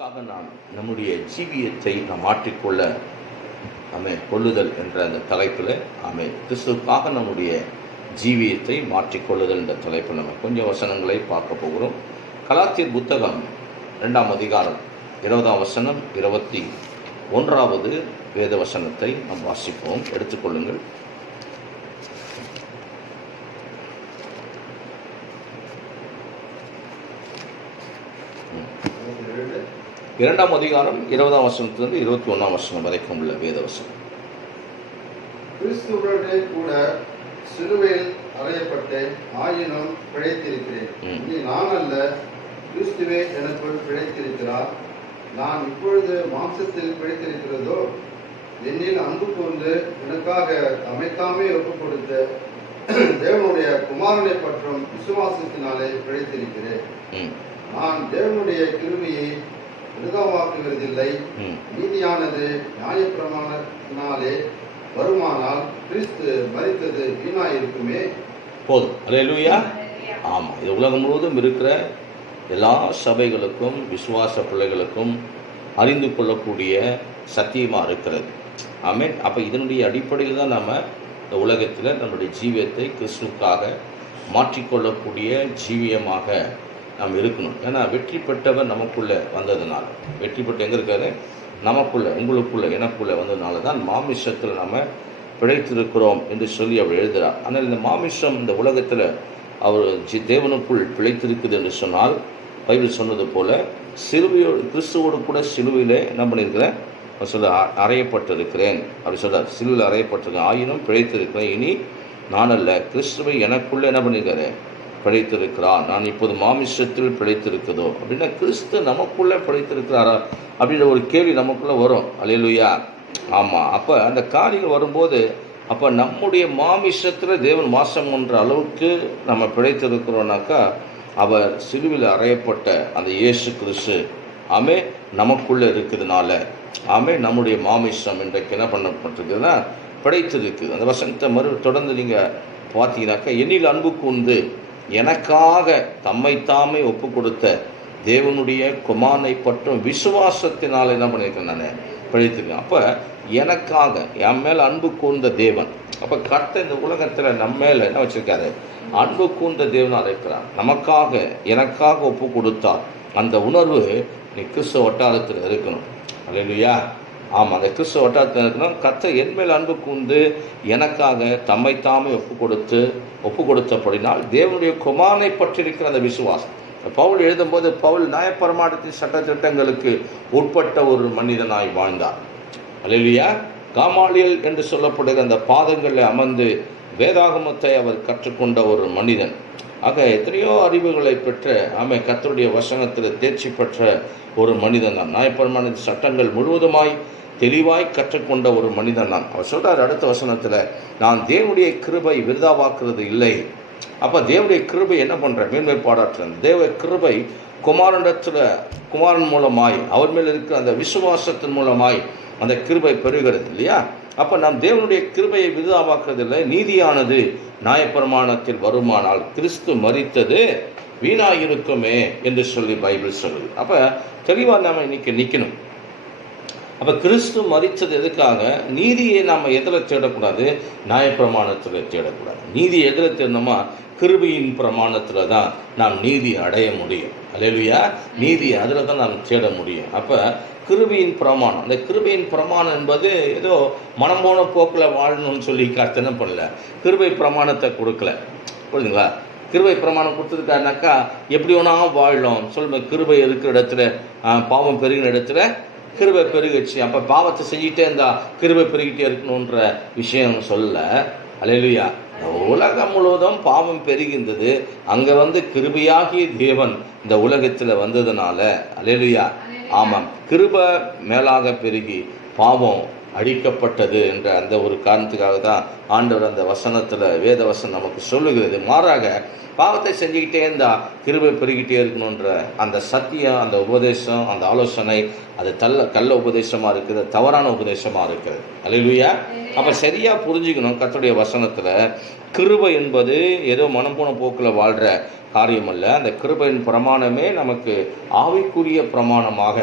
நாம் நம்முடைய ஜீவியத்தை நாம் மாற்றிக்கொள்ள கொள்ளுதல் என்ற அந்த தலைப்பில் கிறிஸ்துவுக்காக நம்முடைய ஜீவியத்தை மாற்றிக்கொள்ளுதல் என்ற தலைப்பில் நம்ம கொஞ்சம் வசனங்களை பார்க்க போகிறோம். கலாத்தியர் புத்தகம் 2ஆம் அதிகாரம் 20ஆம் வசனம் 21வது வேத வசனத்தை நாம் வாசிப்போம். எடுத்துக்கொள்ளுங்கள். இரண்டாம் அதிகாரம் 20ஆம் வசனத்திலிருந்து 21ஆம் வசனம் வரைக்கும் உள்ள வேத வசனம். கிறிஸ்துவுடனே கூட சிலுவையில் அறையப்பட்டேன், ஆயினும் பிழைத்திருக்கிறேன். இனி நான் அல்ல, கிறிஸ்துவே எனக்குள் பிழைத்திருக்கிறார். நான் இப்பொழுது மாம்சத்தில் பிழைத்திருக்கிறதோ, என்னில் அன்பு கூர்ந்து எனக்காக தம்மைத்தாமே ஒப்புக் கொடுத்த தேவனுடைய குமாரனை பற்றும் விசுவாசத்தினாலே பிழைத்திருக்கிறேன். நான் தேவனுடைய கிருபையை விருதாவாக்குவதில்லை. நீதியானது நியாயப்பிரமாணத்தினாலே வருமானால் கிறிஸ்து மரித்தது வீணாயிருக்குமே. போதும். அல்லேலூயா. ஆமாம், இது உலகம் முழுவதும் இருக்கிற எல்லா சபைகளுக்கும் விசுவாச பிள்ளைகளுக்கும் அறிந்து கொள்ளக்கூடிய சத்தியமாக இருக்கிறது. ஆமென். அப்போ இதனுடைய அடிப்படையில் தான் நம்ம இந்த உலகத்தில் நம்முடைய ஜீவியத்தை கிறிஸ்துவுக்காக மாற்றிக்கொள்ளக்கூடிய ஜீவியமாக நாம் இருக்கணும். ஏன்னா வெற்றி பெற்றவர் நமக்குள்ளே வந்ததுனால, வெற்றி பெற்ற எங்கே இருக்காரு? நமக்குள்ளே, உங்களுக்குள்ளே, எனக்குள்ளே வந்ததுனால தான் மாமிசத்தில் நம்ம பிழைத்திருக்கிறோம் என்று சொல்லி அவர் எழுதுகிறார். ஆனால் இந்த மாமிசம் இந்த உலகத்தில் அவர் தேவனுக்குள் பிழைத்திருக்குது என்று சொன்னால், பைபிள் சொன்னது போல் சிலுவையோடு, கிறிஸ்துவோடு கூட சிலுவையில் என்ன பண்ணியிருக்கிறேன் சொல்ல அறையப்பட்டிருக்கிறேன் அப்படி சொல்கிறார். சிலுவையில் அறையப்பட்டிருக்கேன், ஆயினும் பிழைத்திருக்கிறேன். இனி நான் அல்ல, கிறிஸ்துவை எனக்குள்ளே என்ன பண்ணியிருக்காரு? பிழைத்திருக்கிறார். நான் இப்போது மாமிசத்தில் பிழைத்திருக்கிறதோ அப்படின்னா கிறிஸ்து நமக்குள்ளே பிழைத்திருக்கிறாரா அப்படின்ற ஒரு கேள்வி நமக்குள்ளே வரும். அல்லேலூயா. ஆமாம். அப்போ அந்த காரியங்கள் வரும்போது, அப்போ நம்முடைய மாமிசத்தில் தேவன் வாசம் என்ற அளவுக்கு நம்ம பிழைத்திருக்கிறோம்னாக்கா, அவர் சிலுவையில் அறையப்பட்ட அந்த இயேசு கிறிஸ்து நமக்குள்ளே இருக்கிறதுனால நம்முடைய மாமிசம் இன்றைக்கு என்ன பண்ணப்பட்டிருக்குதுன்னா பிழைத்திருக்குது. அந்த வசனத்தை தொடர்ந்து நீங்கள் பார்த்தீங்கன்னாக்கா, என்னில் அன்பு கூர்ந்து எனக்காக தம்மைத்தாமே ஒப்பு கொடுத்த தேவனுடைய குமாரனை பற்றும் விசுவாசத்தினால் என்ன பண்ணியிருக்கேன்? நான் பிழைத்திருக்கேன். அப்போ எனக்காக, என் மேலே அன்பு கூர்ந்த தேவன். அப்போ கர்த்தர் இந்த உலகத்தில் நம்ம மேலே என்ன வச்சுருக்காரு? அன்பு கூர்ந்த தேவனாக இருக்கிறார். நமக்காக, எனக்காக ஒப்பு கொடுத்தார். அந்த உணர்வு நீ கிறிஸ்துவ வட்டாரத்தில் இருக்கணும். அல்லேலூயா. ஆமாம், அந்த கிறிஸ்துவ வட்டாரத்தில் இருக்கணும். கர்த்தர் என் மேல் அன்பு கூர்ந்து எனக்காக தம்மைத்தாமே ஒப்பு கொடுத்தபடினால் தேவனுடைய குமாரனை பற்றியிருக்கிற அந்த விசுவாசம். பவுல் எழுதும்போது, பவுல் நியாயப்பிரமாணத்தின் சட்ட திட்டங்களுக்கு உட்பட்ட ஒரு மனிதனாய் வாழ்ந்தார். அல்லேலூயா. காமாலியல் என்று சொல்லப்படுகிற அந்த பாதங்களில் அமர்ந்து வேதாகமத்தை அவர் கற்றுக்கொண்ட ஒரு மனிதன். ஆக எத்தனையோ அறிவுகளை பெற்ற கர்த்தருடைய வசனத்தில் தேர்ச்சி பெற்ற ஒரு மனிதன் தான். நியாயப்பிரமாணத்தின் சட்டங்கள் முழுவதுமாய் தெளிவாய் கற்றுக்கொண்ட ஒரு மனிதன் தான். அவர் சொல்கிறார் அடுத்த வசனத்தில், நான் தேவனுடைய கிருபை விருதாவாக்குறது இல்லை. அப்போ தேவனுடைய கிருபை என்ன பண்ணுற? மேன்மை பாராட்டுறேன். தேவ கிருபை குமாரன் மூலமாய், அவர் மேல் இருக்கிற அந்த விசுவாசத்தின் மூலமாய் அந்த கிருபை பெறுகிறது இல்லையா? அப்போ நாம் தேவனுடைய கிருபையை விருதாவாக்குறதில்லை. நீதியானது நியாயப்பிரமாணத்தில் வருமானால் கிறிஸ்து மரித்தது வீணாயிருக்குமே என்று சொல்லி பைபிள் சொல்லுது. அப்போ தெளிவாக நாம் இன்னைக்கு நிற்கணும். அப்போ கிறிஸ்து மரித்தது எதுக்காக? நீதியை நாம் எதில் தேடக்கூடாது? நியாயப்பிரமாணத்தில் தேடக்கூடாது. நீதி எதில் தேடணுமா? கிருபையின் பிரமாணத்தில் தான் நாம் நீதி அடைய முடியும். அல்லேலூயா. நீதி அதில் தான் நாம் தேட முடியும். அப்போ கிருபையின் பிரமாணம், அந்த கிருபையின் பிரமாணம் என்பது ஏதோ மனம் போன போக்கில் வாழணும்னு சொல்லி கர்த்தனை பண்ணல, கிருபை பிரமாணத்தை கொடுக்கல. புரியுதுங்களா? கிருபை பிரமாணம் கொடுத்துருக்காருனாக்கா எப்படி வேணாலும் வாழலாம் சொல்லுங்க. கிருபை இருக்கிற இடத்துல பாவம் பெருகின இடத்துல கிருபை பெருகிச்சு. அப்போ பாவத்தை செஞ்சுட்டே இருந்தா கிருபை பெருகிட்டே இருக்கணுன்ற விஷயம் சொல்ல. அல்லேலூயா. உலகம் முழுவதும் பாவம் பெருகின்றது. அங்கே கிருபையாகிய தேவன் இந்த உலகத்தில் வந்ததுனால, அல்லேலூயா. ஆமாம், கிருபை மேலாக பெருகி பாவம் அழிக்கப்பட்டது என்ற அந்த ஒரு காரணத்துக்காக தான் ஆண்டவர் அந்த வசனத்தில், வேத வசனம் நமக்கு சொல்லுகிறது. மாறாக பாவத்தை செஞ்சுக்கிட்டே இருந்தால் கிருபை பெருகிட்டே இருக்கணுன்ற அந்த சத்தியம், அந்த உபதேசம், அந்த ஆலோசனை அது கள்ள உபதேசமாக இருக்குது, தவறான உபதேசமாக இருக்குது. அல்லேலூயா. அப்போ சரியாக புரிஞ்சுக்கணும் கர்த்தருடைய வசனத்தில். கிருபை என்பது ஏதோ மனம் போன போக்கில் வாழ்கிற காரியம் அல்ல. அந்த கிருபையின் பிரமாணமே நமக்கு ஆவிக்குரிய பிரமாணமாக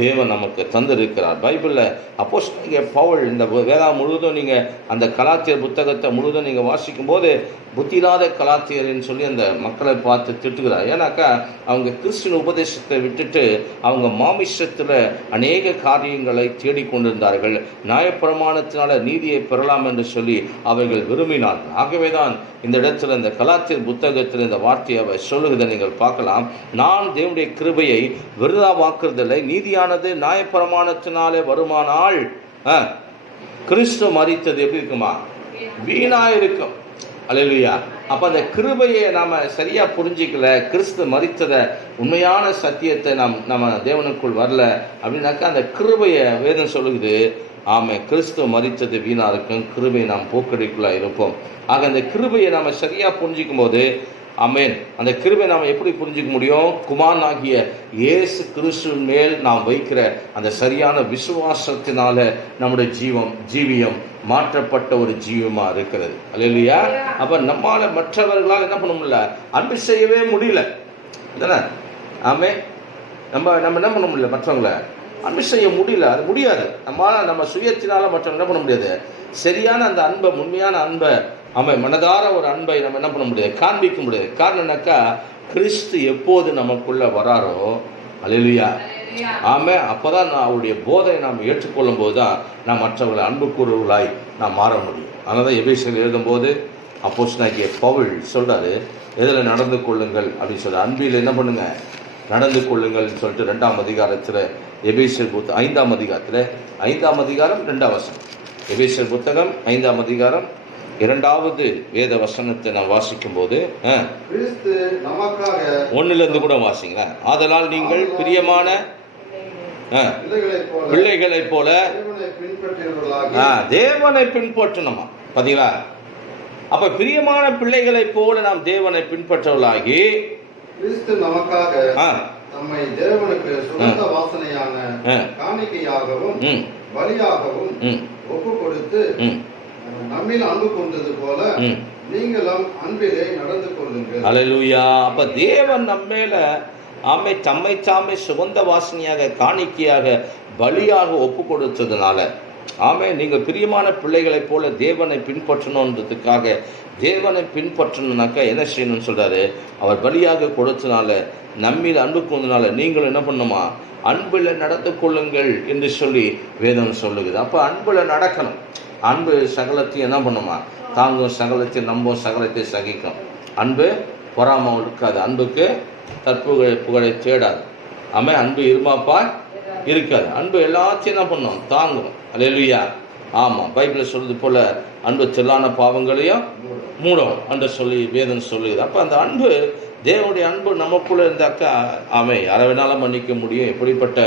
தேவன் நமக்கு தந்திருக்கிறார். பைபிளில் அப்போஸ்தலனாகிய பவுல் இந்த வேதம் முழுவதும் நீங்கள் அந்த கலாத்தியர் புத்தகத்தை முழுவதும் நீங்கள் வாசிக்கும்போது புத்தியில்லாத கலாத்தியர்னு சொல்லி அந்த மக்களை பார்த்து திட்டுகிறார். ஏன்னாக்கா அவங்க கிறிஸ்துவின் உபதேசத்தை விட்டுட்டு அவங்க மாமிசத்தில் அநேக காரியங்களை தேடிக்கொண்டிருந்தார்கள். நியாயப்பிரமாணத்தினால நீதியை பெறலாம் என்று சொல்லி அவர்கள் விரும்பினார்கள். ஆகவே தான் இந்த இடத்துல இந்த கலாத்தியர் புத்தகத்தில் இந்த வார்த்தையை அவர் சொல்லுகிறதை நீங்கள் பார்க்கலாம். நான் தேவனுடைய கிருபையை விருதாவாக்குறதில்லை, நீதியானது நியாயப்பிரமாணத்தினாலே வருமானால் கிறிஸ்து மரித்தது எப்படி இருக்குமா? வீணாக இருக்கும். அல்லேலூயா. அப்போ அந்த கிருபையை நாம் சரியாக புரிஞ்சிக்கல, கிறிஸ்து மரித்ததை உண்மையான சத்தியத்தை நம்ம தேவனுக்குள் வரல அப்படின்னாக்கா அந்த கிருபையை வேதம் சொல்லுது. ஆமாம், கிறிஸ்து மரித்தது வீணாக இருக்கும், கிருபை நாம் போக்கடிக்குள்ளாக இருப்போம். ஆக அந்த கிருபையை நாம் சரியாக புரிஞ்சிக்கும் போது ஆமென், அந்த கிருபை நாம் எப்படி புரிஞ்சிக்க முடியும்? குமாரனாகிய இயேசு கிறிஸ்துவின் மேல் நாம் வைக்கிற அந்த சரியான விசுவாசத்தினால நம்முடைய ஜீவியம் மாற்றப்பட்ட ஒரு ஜீவமாக இருக்கிறது. அல்லேலூயா. அப்போ நம்மால் மற்றவர்களால் என்ன பண்ண முடியல? அன்பு செய்யவே முடியல தானே? ஆமென். நம்ம என்ன பண்ண முடியல? மற்றவங்களை அன்பு செய்ய முடியல. அது முடியாது. நம்ம சுயத்தினால மற்றவங்க என்ன பண்ண முடியாது? சரியான அந்த அன்பை, உண்மையான அன்பை, மனதார ஒரு அன்பை நம்ம என்ன பண்ண முடியாது? காண்பிக்க முடியாது. காரணம் என்னக்கா, கிறிஸ்து எப்போது நமக்குள்ள வராரோ, அல்லேலூயா, ஆமாம், அப்போ தான் அவருடைய போதனை நாம் ஏற்றுக்கொள்ளும் போது தான் நாம் மற்றவர்களை அன்பு கூறுவர்களாய் நாம் மாற முடியும். அதனால தான் எபேசியர் எழுதும்போது அப்போஸ்தலனாகிய பவுல் சொல்கிறாரு, எதில் நடந்து கொள்ளுங்கள் அப்படின்னு சொல்லி, அன்பில் என்ன பண்ணுங்க? நடந்து கொள்ளுங்கள்னு சொல்லிட்டு 2ஆம் அதிகாரத்தில் எபேசியர் 5ஆம் அதிகாரத்தில் 5ஆம் அதிகாரம் 2ஆம் வசனம், எபேசியர் புத்தகம் 5ஆம் அதிகாரம் 2வது வேத வசனத்தை நான் வாசிக்கும் போது 1லேருந்து கூட வாசிங்க. ஆதலால் நீங்கள் பிரியமான பிள்ளைகளைப் போல தேவனை பின்பற்றணுமா? பார்த்தீங்களா? அப்ப பிரியமான பிள்ளைகளைப் போல நாம் தேவனை பின்பற்றவர்களாகி கிறிஸ்து நமக்காக நம்மை தேவனுக்கு சுகந்த வாசனையான காணிக்கையாகவும் பலியாகவும் ஒப்பு கொடுத்து நம்மில் அன்பு கொண்டது போல நீங்களும் அன்பிலே நடந்து கொள்ளுங்கள். அல்லேலூயா. அப்ப தேவன் நம்மேல தம்மை தாமே சுகந்த வாசனையாக காணிக்கையாக பலியாக ஒப்பு கொடுத்ததுனால நீங்கள் பிரியமான பிள்ளைகளைப் போல தேவனை பின்பற்றணுன்றதுக்காக தேவனை பின்பற்றணுனாக்கா என்ன செய்யணும்னு சொல்றாரு? அவர் பலியாக கொடுத்தனால, நம்மில் அன்பு கொண்டதுனால நீங்களும் என்ன பண்ணுமா? அன்பில் நடந்து கொள்ளுங்கள் என்று சொல்லி வேதம் சொல்லுகிறது. அப்போ அன்பில் நடக்கணும். அன்பு சகலத்தையும் என்ன பண்ணுமா? தாங்கும், சகலத்தை நம்பும், சகலத்தை சகிக்கும். அன்பு பொறாமை இருக்காது, அன்புக்கு புகழை தேடாது. அன்பு இருமாப்பா இருக்காது. அன்பு எல்லாத்தையும் என்ன பண்ணும்? தாங்கும். அல்லேலூயா. ஆமாம், பைபிளில் சொல்றது போல அன்பு திரளான பாவங்களையும் மூடும் என்று சொல்லி வேதம் சொல்லுது. அப்போ அந்த அன்பு, தேவனுடைய அன்பு நமக்குள்ளே இருந்தாக்கா யாரை வேணாலும் மன்னிக்க முடியும். எப்படிப்பட்ட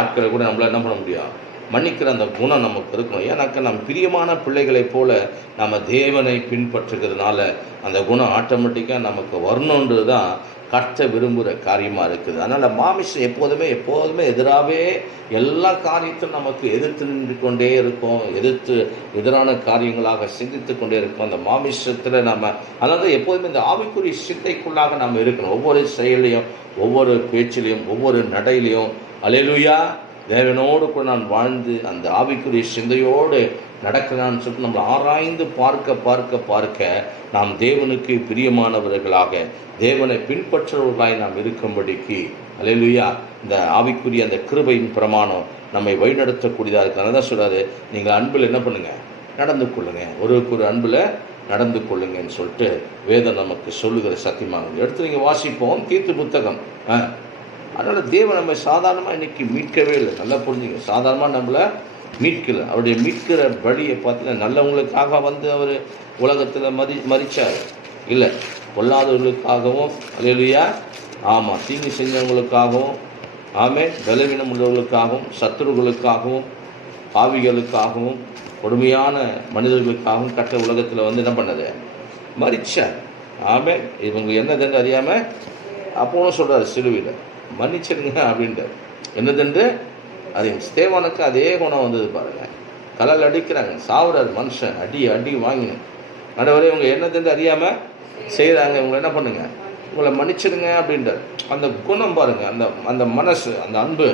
ஆட்களை கூட நம்மளால் என்ன பண்ண முடியும்? மன்னிக்கிற அந்த குணம் நமக்கு இருக்கணும். ஏன்னாக்கா நம்ம பிரியமான பிள்ளைகளைப் போல நம்ம தேவனை பின்பற்றுகிறதுனால அந்த குணம் ஆட்டோமேட்டிக்காக நமக்கு வரணுன்றது தான் கஷ்ட விரும்புகிற காரியமாக இருக்குது. அதனால் மாமிசம் எப்போதுமே எதிராகவே எல்லா காரியத்தையும் நமக்கு எதிர்த்து நின்று கொண்டே இருக்கும், எதிரான காரியங்களாக சிந்தித்து கொண்டே இருக்கும். அந்த மாமிசத்தில் அதனால் எப்போதுமே இந்த ஆவிக்குரிய சிந்தைக்குள்ளாக நாம் இருக்கணும். ஒவ்வொரு செயலையும், ஒவ்வொரு பேச்சிலையும், ஒவ்வொரு நடையிலையும் அல்லேலூயா, தேவனோடு கூட நான் வாழ்ந்து அந்த ஆவிக்குரிய சிந்தையோடு நடக்கிறான்னு சொல்லிட்டு நம்மளை ஆராய்ந்து பார்க்க நாம் தேவனுக்கு பிரியமானவர்களாக, தேவனை பின்பற்றுவர்களாய் நாம் இருக்கும்படிக்கு அல்லேலூயா இந்த ஆவிக்குரிய அந்த கிருபையின் பிரமாணம் நம்மை வழிநடத்தக்கூடியதாக இருக்குது. அதனால தான் சொல்கிறாரு, நீங்கள் அன்பில் என்ன பண்ணுங்கள்? நடந்து கொள்ளுங்க, ஒருவருக்கு ஒரு அன்பில் நடந்து கொள்ளுங்கன்னு சொல்லிட்டு வேதம் நமக்கு சொல்லுகிற சத்தியமாக எடுத்து நீங்கள் வாசிப்போம். தீத்து புத்தகம். அதனால் தேவன் நம்ம சாதாரணமாக இன்றைக்கி மீட்கவே இல்லை. நல்லா புரிஞ்சுங்க, சாதாரணமாக நம்மளை மீட்கலை. அவருடைய மீட்கிற வழியை பார்த்தீங்கன்னா நல்லவங்களுக்காக அவர் உலகத்தில் மரிச்சார் இல்லை, பொல்லாதவர்களுக்காகவும் அல்லேலூயா, தீங்கு செஞ்சவங்களுக்காகவும், பலவீனம் உள்ளவர்களுக்காகவும், சத்துருகளுக்காகவும், பாவிகளுக்காகவும், கொடுமையான மனிதர்களுக்காகவும் கட்ட உலகத்தில் என்ன பண்ணது? மரிச்சார். இவங்க என்னதுன்னு அறியாமல் அப்போன்னு சொல்கிறார், சிலுவையில் மன்னிச்சிருங்க அப்படின்ட்டு. என்னதுண்டு அது ஸ்தேவானுக்கு அதே குணம் வந்தது பாருங்கள். கலல் அடிக்கிறாங்க, சாவுறாரு மனுஷன், அடி அடி வாங்கினு. ஆண்டவரே இவங்க என்னது அறியாமல் செய்கிறாங்க, இவங்க என்ன பண்ணுங்க, உங்களை மன்னிச்சிடுங்க அப்படின்றார். அந்த குணம் பாருங்க, அந்த அந்த மனசு, அந்த அன்பு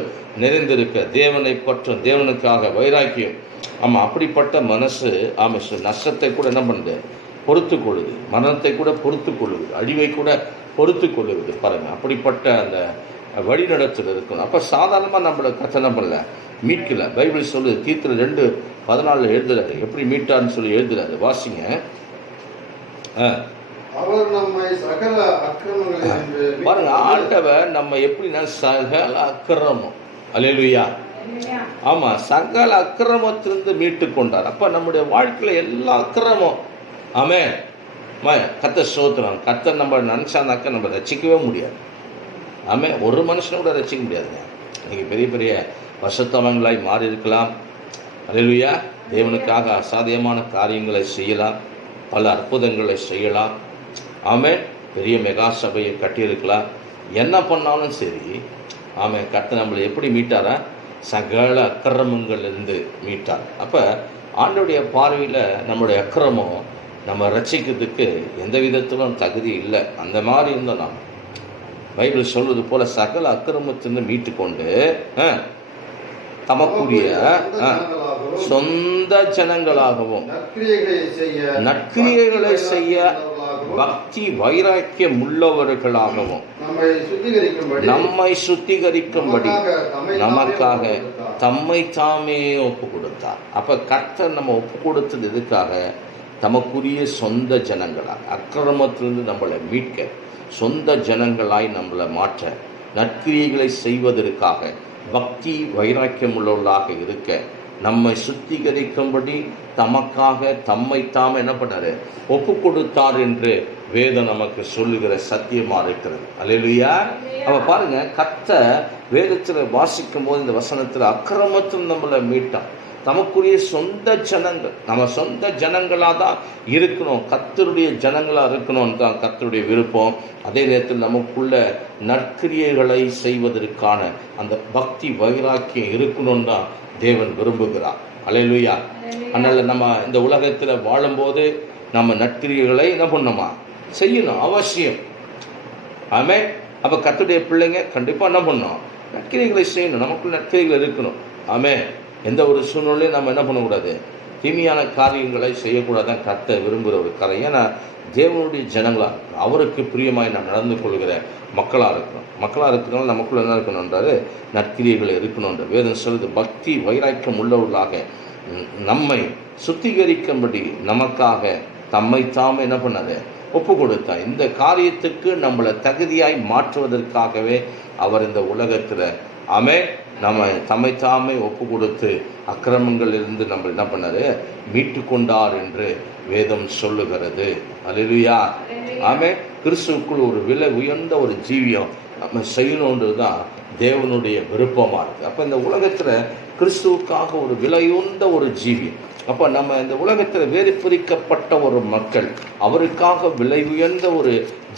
நிறைந்திருக்க, தேவனை பற்றும், தேவனுக்காக வைராக்கியம். ஆமாம், அப்படிப்பட்ட மனசு நஷ்டத்தை கூட என்ன பண்ணுது, பொறுத்து கொள்ளுது, மரணத்தை கூட பொறுத்து கொள்ளுது, அழிவை கூட பொறுத்து கொள்ளுது பாருங்கள். அப்படிப்பட்ட அந்த வழிநடத்தல் இருக்கணும். அப்போ சாதாரணமாக நம்மளை கத்தனை பண்ணல, மீட்கல. பைபிள் சொல்லுது, தீர்த்துல 2:14 எழுதுறாரு, எப்படி மீட்டார்னு சொல்லி எழுதுறாரு, வாசிங்க. அவர் நம்மை சகல அக்கிரமங்களிலிருந்து பாருங்க, ஆண்டவர் நம்ம எப்படின்னா சகல அக்கிரமம், அல்லேலூயா, ஆமா, சகல அக்கிரமத்திலிருந்து மீட்டு கொண்டார். அப்ப நம்முடைய வாழ்க்கையில எல்லா அக்கிரமம், ஆமே, கத்த சோத்திரம். கத்த நம்ம நினைச்சானாக்க நம்ம ரசிக்கவே முடியாது. ஆமே, ஒரு மனுஷனை கூட ரசிக்க முடியாதுங்க. நீங்கள் பெரிய பெரிய வருஷத்தவங்களாய் மாறி இருக்கலாம், அல்லேலூயா, தேவனுக்காக அசாத்தியமான காரியங்களை செய்யலாம், பல அற்புதங்களை செய்யலாம், ஆமே, பெரிய மெகா சபையை கட்டியிருக்கலாம், என்ன பண்ணாலும் சரி, ஆமே, கர்த்தர் நம்மளை எப்படி மீட்டாரா, சகல அக்கிரமங்கள்லேருந்து மீட்டார். அப்போ ஆண்டோடைய பார்வையில் நம்முடைய அக்கிரமம் நம்ம ரட்சிக்கிறதுக்கு எந்த விதத்திலும் தகுதி இல்லை. அந்த மாதிரி இருந்தோம் நாம். பைபிள் சொல்வது போல சகல அக்கிரமத்திலிருந்து மீட்டு கொண்டு தமக்குரிய சொந்த ஜனங்களாகவும் நற்கிரியைகளை செய்ய பக்தி வைராக்கியம் உள்ளவர்களாகவும் நம்மை சுத்திகரிக்கும்படி நமக்காக தம்மை தாமே ஒப்பு கொடுத்தார். அப்ப கர்த்தர் நம்ம ஒப்பு கொடுத்தது எதுக்காக, தமக்குரிய சொந்த ஜனங்களாக, அக்கிரமத்திலிருந்து நம்மளை மீட்க, சொந்த ஜனங்களாய் நம்மளை மாற்ற, நற்கிரியைகளை செய்வதற்காக, பக்தி வைராக்கியம் உள்ளவர்களாக இருக்க, நம்மை சுத்திகரிக்கும்படி தமக்காக தம்மை தாம் என்ன பண்ணாரு, ஒப்பு கொடுத்தார் என்று வேதம் நமக்கு சொல்லுகிற சத்தியமா இருக்கிறது. அல்லேலூயா. அவ பாருங்க, கர்த்தர் வேதத்தில் வாசிக்கும் போது இந்த வசனத்தில் அக்கிரமத்தில் நம்மளை மீட்டான். தமக்குரிய சொந்த ஜனங்கள், நம்ம சொந்த ஜனங்களாக தான் இருக்கணும், கர்த்தருடைய ஜனங்களாக இருக்கணும்னு தான் கர்த்தருடைய விருப்பம். அதே நேரத்தில் நமக்குள்ள நற்கிரியைகளை செய்வதற்கான அந்த பக்தி வைராக்கியம் இருக்கணும்னு தான் தேவன் விரும்புகிறார். அல்லேலூயா. அதனால் நம்ம இந்த உலகத்தில் வாழும்போது நம்ம நற்கிரியைகளை என்ன பண்ணணுமா, செய்யணும், அவசியம். ஆமே. அப்போ கர்த்தருடைய பிள்ளைங்க கண்டிப்பாக என்ன பண்ணணும், நற்கிரியைகளை செய்யணும், நமக்குள்ள நற்கிரியைகள் இருக்கணும். ஆமே. எந்த ஒரு சூழ்நிலையும் நம்ம என்ன பண்ணக்கூடாது, தீமையான காரியங்களை செய்யக்கூடாதான் கர்த்தர் விரும்புகிற ஒரு காரியம். ஏன்னா தேவனுடைய ஜனங்களாக இருக்கணும், அவருக்கு பிரியமாய் நான் நடந்து கொள்கிற மக்களாக இருக்கணும். மக்களாக இருக்கிறனால நமக்குள்ள என்ன இருக்கணுன்றாரு, நற்கிரியைகள் இருக்கணுன்ற வேதம் சொல்லுது. பக்தி வைராக்கியம் உள்ளவர்களாக நம்மை சுத்திகரிக்கும்படி நமக்காக தம்மை தாமே என்ன பண்ணாரு, ஒப்பு கொடுத்தார். இந்த காரியத்துக்கு நம்மளை தகுதியாய் மாற்றுவதற்காகவே அவர் இந்த உலகத்தில் ஆமே நம்ம தம்மை தாமே ஒப்பு கொடுத்து அக்கிரமங்களிலிருந்து நம்ம என்ன பண்ணாரு, மீட்டு கொண்டார் என்று வேதம் சொல்லுகிறது. அல்லேலூயா. ஆமே. கிறிஸ்துவுக்குள் ஒரு விலை உயர்ந்த ஒரு ஜீவியம் நம்ம செய்யணுன்றது தான் தேவனுடைய விருப்பமாக இருக்குது. அப்போ இந்த உலகத்தில் கிறிஸ்துவுக்காக ஒரு விலையுந்த ஒரு ஜீவியம். அப்போ நம்ம இந்த உலகத்தில் வேறு பிரிக்கப்பட்ட ஒரு மக்கள், அவருக்காக விலை உயர்ந்த ஒரு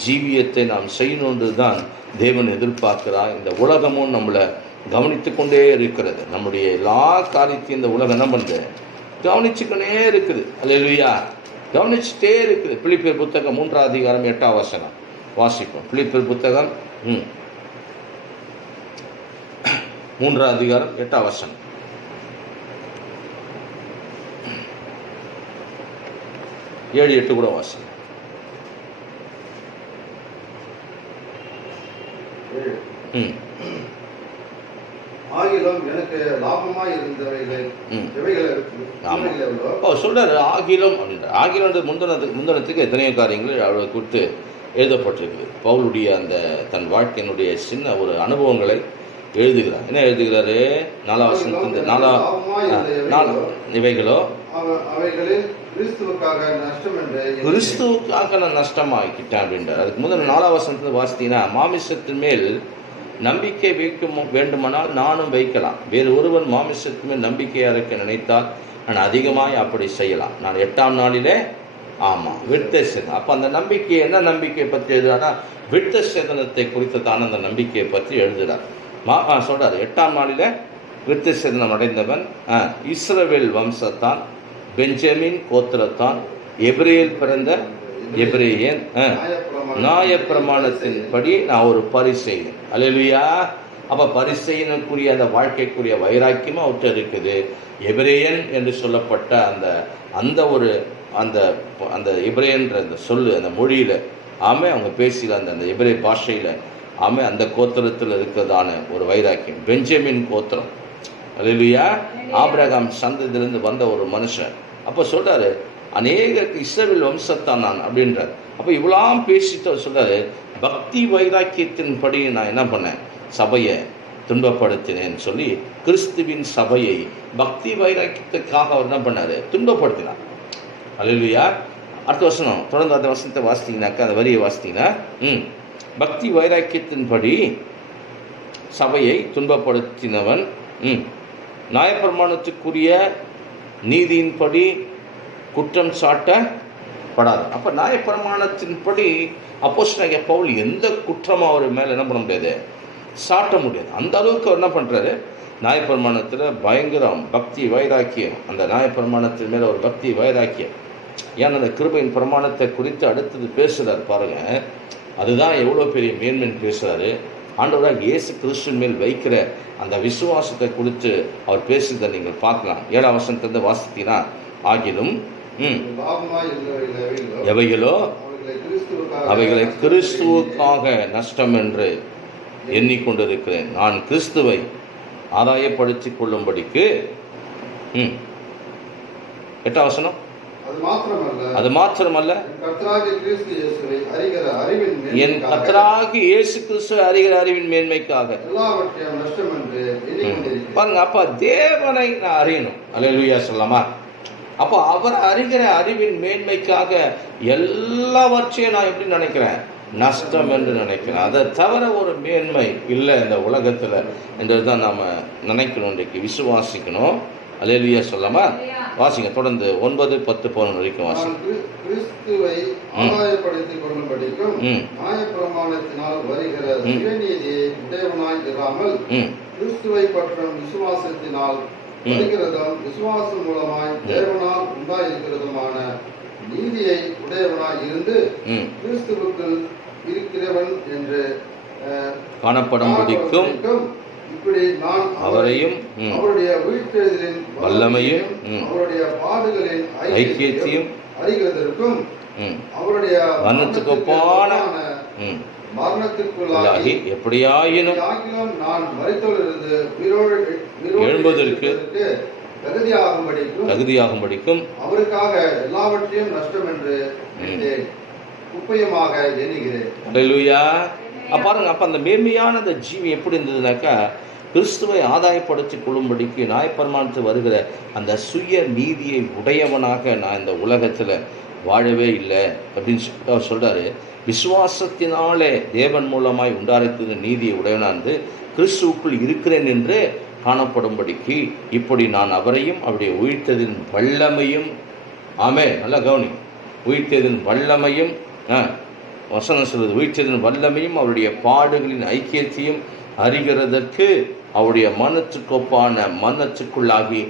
ஜீவியத்தை நாம் செய்யணுன்றது தான் தேவன் எதிர்பார்க்கிறார். இந்த உலகமும் நம்மளை கவனித்து கொண்டே இருக்கிறது. நம்முடைய எல்லா காரியத்தையும் இந்த உலகம் என்ன பண்ணுது, கவனிச்சுக்கொண்டே இருக்குது. அல்லேலூயா. கவனிச்சுட்டே இருக்குது. பிலிப்பியர் புத்தகம் 3ஆம் அதிகாரம் 8ஆம் வசனம் வாசிப்போம். பிலிப்பியர் புத்தகம் 3ஆம் அதிகாரம் 8ஆம் வசனம். 7-8 கூட வாசி. ஆகிலும் எனக்கு லாபமாய் இருந்தவைகள் சொல்றாரு. ஆகிலும் அப்படின்ற ஆகிலும் முந்தனத்துக்கு எத்தனையோ காரியங்கள் அவளை குறித்து எழுதப்பட்டிருக்குது. பவுலுடைய அந்த தன் வாழ்க்கையினுடைய சின்ன ஒரு அனுபவங்களை எழுதுகிறார். என்ன எழுதுகிறாரு, 4ஆம் வசனத்திலிருந்து 4 இவைகளோ கிறிஸ்துவுக்காக நான் நஷ்டமாக்கிட்டேன் அப்படின்றார். அதுக்கு முதல்ல 4ஆம் வசனத்தில் வாசித்தீங்கன்னா, மாமிசத்தின் மேல் நம்பிக்கை வைக்க வேண்டுமானால் நானும் வைக்கலாம், வேறு ஒருவன் மாமிசத்தின் மேல் நம்பிக்கையாக இருக்க நினைத்தால் நான் அதிகமாய் அப்படி செய்யலாம். நான் 8ஆம் நாளிலே விருத்த சேதனம். அப்போ அந்த நம்பிக்கை என்ன நம்பிக்கையை பற்றி எழுதுறாருன்னா, விருத்த சேதனத்தை குறித்ததான அந்த நம்பிக்கையை பற்றி எழுதுகிறார். சொல்றாரு 8ஆம் நாளிலே விருத்த சேதனம் அடைந்தவன் இஸ்ரவேல் வம்சத்தான், பெஞ்சமின் கோத்திரத்தான், எபிரேல் பிறந்த எபிரேயன், நியாயப்பிரமாணத்தின்படி நான் ஒரு பரிசேயன். அல்லேலூயா. அப்போ பரிசேயனுக்குரிய அந்த வாழ்க்கைக்குரிய வைராக்கியமும் அவற்றை இருக்குது. எபிரேயன் என்று சொல்லப்பட்ட அந்த ஒரு அந்த அந்த எபிரேயன்ற அந்த சொல்லு, அந்த மொழியில் அவங்க பேசியில் அந்த எபிரே பாஷையில் அந்த கோத்திரத்தில் இருக்கிறதான ஒரு வைராக்கியம். பெஞ்சமின் கோத்திரம். அல்லேலூயா. ஆபிரகாம் சந்ததியிலிருந்து வந்த ஒரு மனுஷன். அப்போ சொல்கிறாரு, அநேகருக்கு இஸ்ரவேல் வம்சத்தான் நான் அப்படின்றார். அப்போ இவ்வளோ பேசிட்டு அவர் சொல்கிறாரு, பக்தி வைராக்கியத்தின்படி நான் என்ன பண்ணேன், சபையை துன்பப்படுத்தினேன்னு சொல்லி கிறிஸ்துவின் சபையை பக்தி வைராக்கியத்துக்காக அவர் என்ன பண்ணார், துன்பப்படுத்தினார். அல்லேலூயா. அடுத்த வசனம் தொடர்ந்து அந்த வசனத்தை வாசித்தீங்கன்னாக்கா, அந்த வரியை வாசித்தீங்கன்னா, பக்தி வைராக்கியத்தின்படி சபையை துன்பப்படுத்தினவன் நியாயப்பிரமாணத்துக்குரிய நீதியின்படி குற்றம் சாட்டப்படாது. அப்போ நியாயப்பிரமாணத்தின்படி அப்போஸ்தலனாகிய பவுல் எந்த குற்றமும் அவர் மேலே என்ன பண்ண முடியாது, சாட்ட முடியாது. அந்த அளவுக்கு அவர் என்ன பண்ணுறாரு, நியாயப்பிரமாணத்தில் பயங்கரம் பக்தி வைராக்கியம். அந்த நியாயப்பிரமாணத்தின் மேலே ஒரு பக்தி வைராக்கியம். ஏன்னா அந்த கிருபையின் பிரமாணத்தை குறித்து அடுத்தது பேசுகிறார் பாருங்கள். அதுதான் எவ்வளோ பெரிய மேன்மைன்னு பேசுகிறாரு. ஆண்டவராக இயேசு கிறிஸ்துவின் மேல் வைக்கிற அந்த விசுவாசத்தை குறித்து அவர் பேசுகிறதை நீங்கள் பார்க்கலாம். 7ஆம் வசனத்திலிருந்து வாசித்தீங்கன்னா, ஆகிலும் எவைகளோ அவைகளை கிறிஸ்துவுக்காக நஷ்டம் என்று எண்ணிக்கொண்டிருக்கிறேன். நான் கிறிஸ்துவை ஆதாயப்படுத்திக் கொள்ளும்படிக்கு 8ஆம் வசனம், அது மாத்திரமல்ல என் கர்த்தராகிய இயேசு கிறிஸ்துவை அறிகிற அறிவின் மேன்மைக்காக பாருங்க. அப்ப தேவனை நான் அறியணும். அல்லேலூயா சொல்லலாமா? அப்போ அவர் அறிகிற அறிவின் மேன்மைக்காக எல்லாவற்றையும் நான் எப்படி நினைக்கிறேன், நஷ்டம் என்று நினைக்கிறேன். அதை தவிர ஒரு மேன்மை இல்லை இந்த உலகத்தில் என்றது தான் நாம் நினைக்கணும், இன்றைக்கு விசுவாசிக்கணும். அல்லேலூயா சொல்லலாமா? வாசிங்க தொடர்ந்து 9, 10, 11 வரைக்கும் வாசிங்க. கிறிஸ்துவை ஆதாயப்படுத்திக் கொள்ளும்படிக்கும் நியாயப்பிரமாணத்தினால் வருகிற சுயநீதியை உடையவனாய் இராமல் கிறிஸ்துவை பற்றும் விசுவாசத்தினால் வருகிறதும் விசுவாசம் மூலமாய் தேவனால் உண்டாயிருக்கிறதுமான நீதியை உடையவனாய் இருந்து கிறிஸ்துவுக்குள் இருக்கிறவன் என்று காணப்படும்படிக்கும் இப்படி நான் அவரையும் அவருடைய உயிர்த்தெழுதலின் வல்லமையும் அவருடைய பாடுகளின் ஐக்கியத்தையும் அறிகிறதற்கும் அவருடைய மரணத்துக்கொப்பான மரணத்திற்குள்ளாகி எப்படியாயினும் நான் மரித்தோரிலிருந்து எழும்புவதற்கு தகுதியாகும்படிக்கும் அவருக்காக எல்லாவற்றையும் நஷ்டம் என்று குப்பையமாக எண்ணுகிறேன். அல்லேலூயா. பாருங்க, அப்ப அந்த மேன்மையான அந்த ஜீவி எப்படி இருந்ததுனாக்கா, கிறிஸ்துவை ஆதாயப்படுத்திக் கொள்ளும்படிக்கு நியாயப்பிரமாணத்தில் வருகிற அந்த சுய நீதியை உடையவனாக நான் இந்த உலகத்தில் வாழவே இல்லை அப்படின்னு அவர் சொல்கிறாரு. விசுவாசத்தினாலே தேவன் மூலமாய் உண்டாயிருக்கிற நீதியை உடையவனாந்து கிறிஸ்துவுக்குள் இருக்கிறேன் என்று காணப்படும்படிக்கு இப்படி நான் அவரையும் அவருடைய உயிர்த்ததின் வல்லமையும், நல்லா கவனி, உயிர்த்ததின் வல்லமையும் வசனம் சொல்வது, உயிர்த்ததின் வல்லமையும் அவருடைய பாடுகளின் ஐக்கியத்தையும் அறிகிறதற்கு அவருடைய மனத்துக்கொப்பான மனத்துக்குள்ளாகி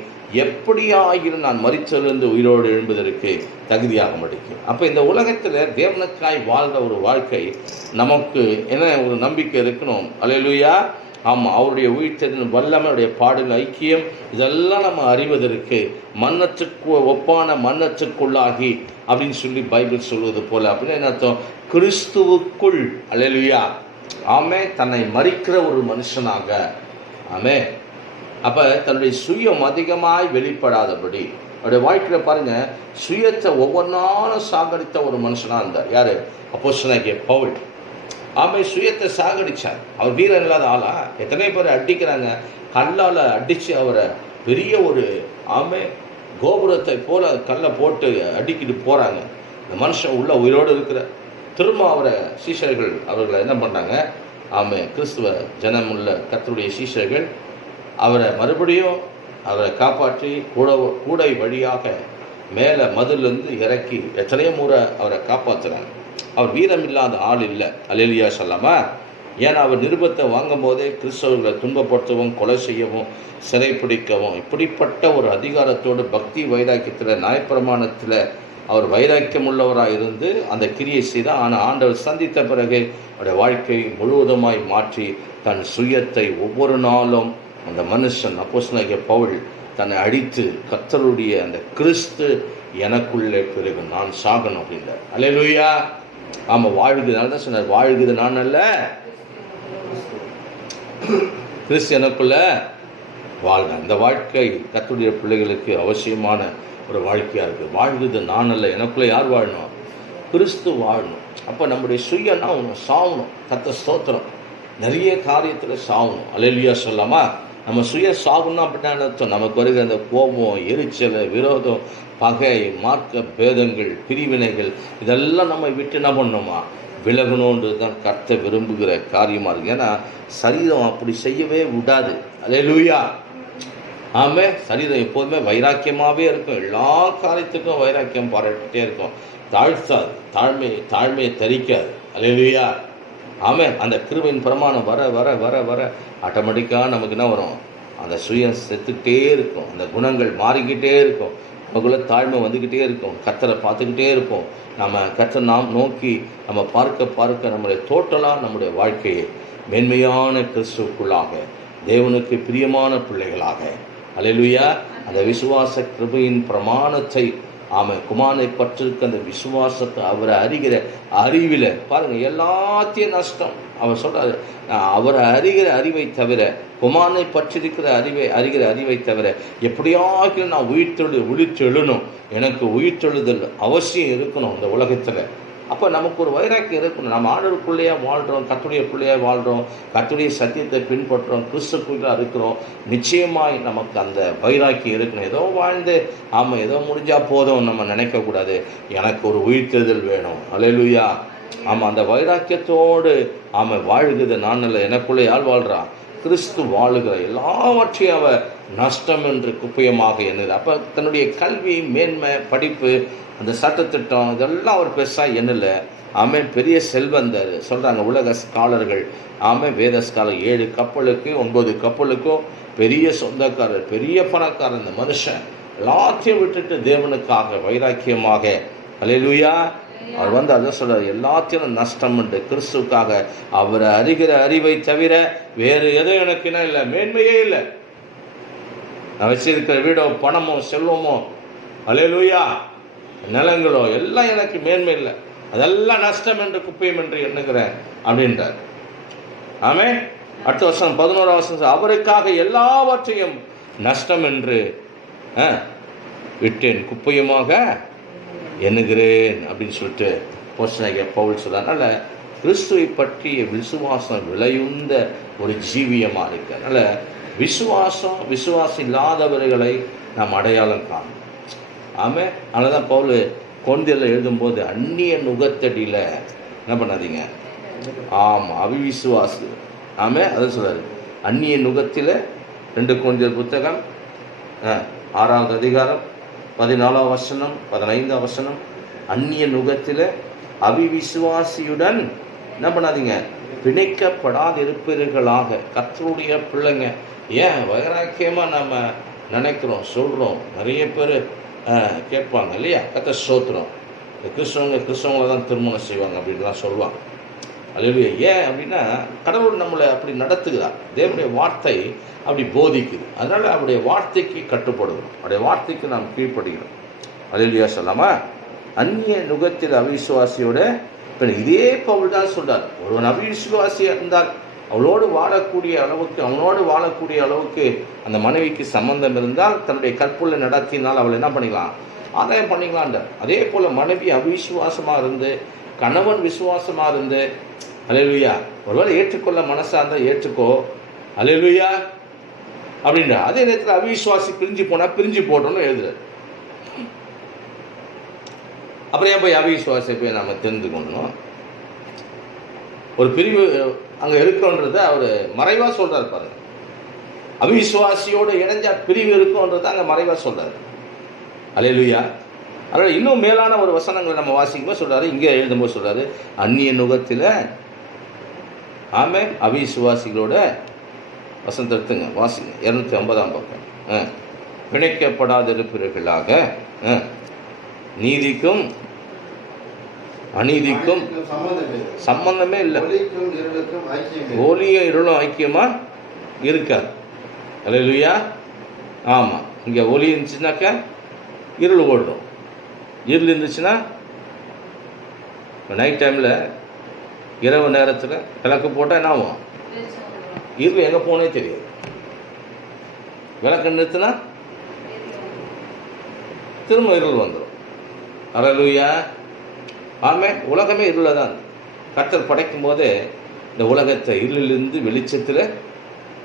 எப்படியாயிரும் நான் மரித்ததிலிருந்து உயிரோடு எழும்புவதற்கு தகுதியாக முடிக்கும். அப்போ இந்த உலகத்தில் தேவனுக்காய் வாழ்ந்த ஒரு வாழ்க்கை நமக்கு என்ன ஒரு நம்பிக்கை இருக்கணும். அல்லேலூயா. ஆமாம், அவருடைய உயிர்த்ததின் வல்லமை, அவருடைய பாடல் ஐக்கியம், இதெல்லாம் நம்ம அறிவதற்கு மன்னத்துக்கு ஒப்பான மன்னத்துக்குள்ளாகி அப்படின்னு சொல்லி பைபிள் சொல்வது போல. அப்படின்னு என்ன அர்த்தம்? கிறிஸ்துவுக்குள். அல்லேலூயா. தன்னை மறிக்கிற ஒரு மனுஷனாக. அப்போ தன்னுடைய சுயம் அதிகமாய் வெளிப்படாதபடி அவருடைய வாழ்க்கையில் பாருங்கள், சுயத்தை ஒவ்வொன்றாலும் சாகடித்த ஒரு மனுஷனாக இருந்தார். யார்? அப்போஸ்தலனாகிய பவுல். சுயத்தை சாகடித்தார். அவர் வீரன் இல்லாத ஆளா? எத்தனை பேர் அடிக்கிறாங்க, கல்லால் அடித்து அவரை பெரிய ஒரு கோபுரத்தை போல கல்லை போட்டு அடிக்கிட்டு போகிறாங்க. இந்த மனுஷன் உள்ள உயிரோடு இருக்கிற திரும்ப அவரை சீஷர்கள் அவர்களை என்ன பண்ணாங்க, கிறிஸ்துவ ஜனமுள்ள கர்த்தருடைய சீஷர்கள் அவரை மறுபடியும் அவரை காப்பாற்றி கூடை வழியாக மேலே மதிலிருந்து இறக்கி எத்தனையோ முறை அவரை காப்பாற்றுறாங்க. அவர் வீரம் இல்லாத ஆள் இல்லை. அல்லேலூயா சொல்லாமா? ஏன்னா அவர் நிருபத்தை வாங்கும் போதே கிறிஸ்தவர்களை துன்பப்படுத்தவும், கொலை செய்யவும், சிறைப்பிடிக்கவும், இப்படிப்பட்ட ஒரு அதிகாரத்தோடு பக்தி வைராக்கியத்தில், நியாயப்பிரமாணத்தில் அவர் வைராக்கியம் உள்ளவராக இருந்து அந்த கிரியை செய்தால். ஆனால் ஆண்டவர் சந்தித்த பிறகு அவருடைய வாழ்க்கை முழுவதுமாய் மாற்றி தன் சுயத்தை ஒவ்வொரு நாளும் அந்த மனுஷன் அப்போஸ்தலனாகிய பவுல் தன்னை அடித்து கர்த்தருடைய அந்த கிறிஸ்து எனக்குள்ளே பிறகு நான் சாகணும் அப்படின்றார். அல்லேலூயா. ஆமாம், வாழ்கிறதுனால தான் சொன்னார், வாழ்கிறது நான் அல்ல, கிறிஸ்து எனக்குள்ள வாழ்க. அந்த வாழ்க்கை கர்த்தருடைய பிள்ளைகளுக்கு அவசியமான ஒரு வாழ்க்கையாக இருக்குது. வாழ்கிறது நான் அல்ல, எனக்குள்ளே யார் வாழணும்? கிறிஸ்து வாழணும். அப்போ நம்முடைய சுயம்னா ஒன்று சாகணும். கர்த்தர் ஸ்தோத்திரம். நிறைய காரியத்தில் சாகணும். அல்லேலூயா சொல்லாமா? நம்ம சுய சாகுன்னா அப்படின்னா அர்த்தம், நமக்கு வருகிற அந்த கோபம், எரிச்சல், விரோதம், பகை, மார்க்க பேதங்கள், பிரிவினைகள், இதெல்லாம் நம்ம விட்டு என்ன பண்ணணுமா? விலகணுன்றது தான் கர்த்தர் விரும்புகிற காரியமாக இருக்குது. ஏன்னா சரீரம் அப்படி செய்யவே விடாது. அல்லேலூயா. ஆமே, சரீரம் எப்போதுமே வைராக்கியமாகவே இருக்கும். எல்லா காரியத்துக்கும் வைராக்கியம் பாராட்டிகிட்டே இருக்கும். தாழ்த்தாது, தாழ்மையை தரிக்காது. அல்லேலூயா. ஆமே, அந்த கிருபையின் பிரமாணம் வர வர வர வர ஆட்டோமேட்டிக்காக நமக்கு என்ன வரும்? அந்த சுயம் செத்துக்கிட்டே இருக்கும், அந்த குணங்கள் மாறிக்கிட்டே இருக்கும், நமக்குள்ள தாழ்மை வந்துக்கிட்டே இருக்கும், கர்த்தரை பார்த்துக்கிட்டே இருப்போம். நம்ம கர்த்தரை நாம் நோக்கி நம்ம பார்க்க பார்க்க நம்முடைய டோட்டலாக நம்முடைய வாழ்க்கையை மேன்மையான கிறிஸ்துவுக்குள்ளாக, தேவனுக்கு பிரியமான பிள்ளைகளாக, அல்லேலூயா, அந்த விசுவாச கிருபையின் பிரமாணத்தை, ஆமாம், குமாரனை பற்றிருக்க அந்த விசுவாசத்தை, அவரை அறிகிற அறிவில் பாருங்கள், எல்லாத்தையும் நஷ்டம். அவர் சொல்கிறார், அவரை அறிகிற அறிவை தவிர, குமாரனை பற்றிருக்கிற அறிகிற அறிவை தவிர எப்படியாவது நான் உயிர்த்தெழு எழுணும், எனக்கு உயிர்த்தெழுதல் அவசியம் இருக்கணும் இந்த உலகத்தில். அப்போ நமக்கு ஒரு வைராக்கியம் இருக்கணும். நம்ம ஆண்டவருக்குள்ளேயே வாழ்கிறோம், கர்த்தருடைய பிள்ளையாக வாழ்கிறோம், கர்த்தருடைய சத்தியத்தை பின்பற்றுறோம், கிறிஸ்துக்குள்ளே இருக்கிறோம். நிச்சயமாய் நமக்கு அந்த வைராக்கியம் இருக்கணும். ஏதோ வாழ்ந்து ஆமாம் ஏதோ முடிஞ்சால் போதும் நம்ம நினைக்கக்கூடாது. எனக்கு ஒரு உயிர்த்தெழுதல் வேணும். அல்லேலூயா. ஆமாம், அந்த வைராக்கியத்தோடு ஆமாம் வாழ்கிறது நான் அல்ல, எனக்குள்ளே யார் வாழ்கிறான்? கிறிஸ்து வாழுகிற. எல்லாவற்றையும் அவர் நஷ்டம் என்று குப்பையமாக எண்ணுது. அப்போ தன்னுடைய கல்வி, மேன்மை, படிப்பு, அந்த சட்டத்திட்டம், இதெல்லாம் அவர் பெருசாக எண்ணலை. ஆமே, பெரிய செல்வந்தர் சொல்கிறாங்க உலக ஸ்காலர்கள். ஆமே, வேத ஸ்காலர் 7 கப்பலுக்கு 9 கப்பலுக்கும் பெரிய சொந்தக்காரர், பெரிய பணக்காரர். இந்த மனுஷன் எல்லாத்தையும் விட்டுட்டு தேவனுக்காக வைராக்கியமாக, அல்லேலூயா, அவர் அதை சொல்கிறார், எல்லாத்தையும் நஷ்டம் என்று கிறிஸ்துக்காக அவரை அறிகிற அறிவை தவிர வேறு எதுவும் எனக்கு என்ன இல்லை, மேன்மையே இல்லை. நான் வச்சிருக்கிற வீடோ, பணமோ, செல்வமோ, அல்லேலூயா, நிலங்களோ எல்லாம் எனக்கு மேன்மை இல்லை, அதெல்லாம் நஷ்டம் என்று குப்பையும் என்று எண்ணுகிறேன் அப்படின்றார். ஆமே, அடுத்த வருஷம் 11ஆம் வருஷம், அவருக்காக எல்லாவற்றையும் நஷ்டம் என்று விட்டேன், குப்பையுமாக எண்ணுகிறேன் அப்படின்னு சொல்லிட்டு அப்போஸ்தலனாகிய பவுல் சொல்றார். அதனால் கிறிஸ்துவை பற்றிய விசுவாசம் விலையுந்த ஒரு ஜீவியமாக இருக்கு. அதனால் விசுவாசம் இல்லாதவர்களை நாம் அடையாளம் காணும். ஆமே, அதனால தான் பவுல் கொரிந்தியரில் எழுதும்போது அந்நிய நுகத்தடியில் என்ன பண்ணாதீங்க, ஆமாம் அவிவிசுவாசு. ஆமே, அதை சொல்கிறாரு, அந்நிய நுகத்தில் 2 கொரிந்தியர் புத்தகம் 6ஆவது அதிகாரம் 14ஆம் வசனம் 15ஆம் வசனம், அந்நிய நுகத்தில் அவிவிசுவாசியுடன் என்ன பண்ணாதீங்க, பிணைக்கப்படாதிருப்பீர்களாக. கர்த்தருடைய பிள்ளைங்க ஏன் வைராக்கியமாக நம்ம நினைக்கிறோம், சொல்கிறோம். நிறைய பேர் கேட்பாங்க இல்லையா, கர்த்தர் ஸ்தோத்திரம், கிறிஸ்தவங்களை தான் திருமணம் செய்வாங்க அப்படின்லாம் சொல்லுவாங்க. அல்லேலூயா. ஏன் அப்படின்னா கடவுள் நம்மளை அப்படி நடத்துகிறார், தேவனுடைய வார்த்தை அப்படி போதிக்குது. அதனால் அவருடைய வார்த்தைக்கு கட்டுப்படுகிறோம், அவருடைய வார்த்தைக்கு நாம் கீழ்ப்படுகிறோம். அல்லேலூயா சொல்லாமா? அந்நிய நுகத்தில் அவிசுவாசியோட இதே பவுல் தான் சொல்றார், ஒருவன் அவிசுவாசியாக இருந்தால் அவனோடு வாழக்கூடிய அளவுக்கு அந்த மனைவிக்கு சம்பந்தம் இருந்தால் தன்னுடைய கற்புள்ள நடத்தினால் அவள் என்ன பண்ணிக்கலாம், ஆதாயம் பண்ணிக்கலான்றார். அதே போல் மனைவி அவிசுவாசமாக இருந்து கணவன் விசுவாசமாக இருந்து, அல்லேலூயா, ஒருவேளை ஏற்றுக்கொள்ள மனசாக இருந்தால் ஏற்றுக்கோ, அல்லேலூயா அப்படின்ற. அதே நேரத்தில் அவிசுவாசி பிரிஞ்சு போனால் பிரிஞ்சு போட்டோன்னு எழுதுறாரு. அப்புறம் ஏன் போய் அவிசுவாசியை போய் நம்ம தெரிஞ்சுக்கணும்? ஒரு பிரிவு அங்கே இருக்குன்றதை அவர் மறைவாக சொல்கிறார் பாருங்க. அவிசுவாசியோடு இணைஞ்சா பிரிவு இருக்குன்றதை அங்கே மறைவாக சொல்கிறார். அல்லேலூயா. அதனால் இன்னும் மேலான ஒரு வசனங்களை நம்ம வாசிக்கும்போது சொல்கிறாரு, இங்கே எழுதும்போது சொல்கிறாரு, அந்நிய நுகத்தில் ஆமே, அவிசுவாசிகளோட வசனத்தை எடுத்துங்க, வாசிங்க. 250 பக்கம். பிணைக்கப்படாதிருப்பீர்களாக நீதிக்கும் அநீதிக்கும் சம்பந்தமே இல்லை. ஒளியும் இருளும் ஐக்கியமா இருக்காது. அல்லேலூயா. ஆமாம், இங்கே ஒளி இருந்துச்சுனாக்கா இருள் ஓடும். இருள் இருந்துச்சுன்னா நைட் டைமில் இரவு நேரத்தில் விளக்கு போட்டால் என்ன ஆகும்? இருள் எங்கே போனே தெரியாது. விளக்கு நிறுத்தினா திரும்ப இருள் வந்துடும். அல்லேலூயா. ஆமே, உலகமே இருளில் தான். கர்த்தர் படைக்கும் போதே இந்த உலகத்தை இருளிலிருந்து வெளிச்சத்தில்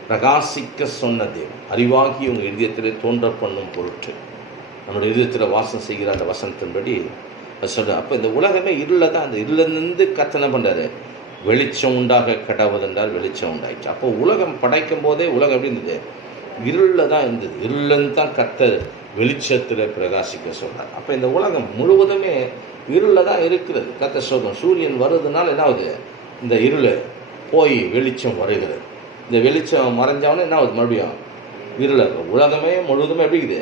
பிரகாசிக்க சொன்ன தேவன் அறிவாகி உங்கள் இதயத்தில் தோன்ற பண்ணும் பொருட்டு நம்முடைய இதயத்தில் வாசம் செய்கிற அந்த வசனத்தின்படி சொல்கிறேன். அப்போ இந்த உலகமே இருளில் தான். அந்த இருளிலிருந்து கர்த்தனை பண்ணுறாரு, வெளிச்சம் உண்டாக கடவுதென்றால் வெளிச்சம் உண்டாயிடுச்சு. அப்போ உலகம் படைக்கும் போதே உலகம் எப்படி இருந்தது? இருளில் தான் இருந்தது. இருளில் தான் கர்த்தர் வெளிச்சத்தில் பிரகாசிக்க சொல்கிறார். அப்போ இந்த உலகம் முழுவதுமே இருளில் தான் இருக்கிறது. கர்த்தர் சொல்கிறோம், சூரியன் வருதுனால என்ன ஆகுது? இந்த இருள் போய் வெளிச்சம் வருகிறது. இந்த வெளிச்சம் மறைஞ்சவனே என்ன ஆகுது? மறுபடியும் இருள. உலகமே முழுவதுமே எப்படி இருக்குது?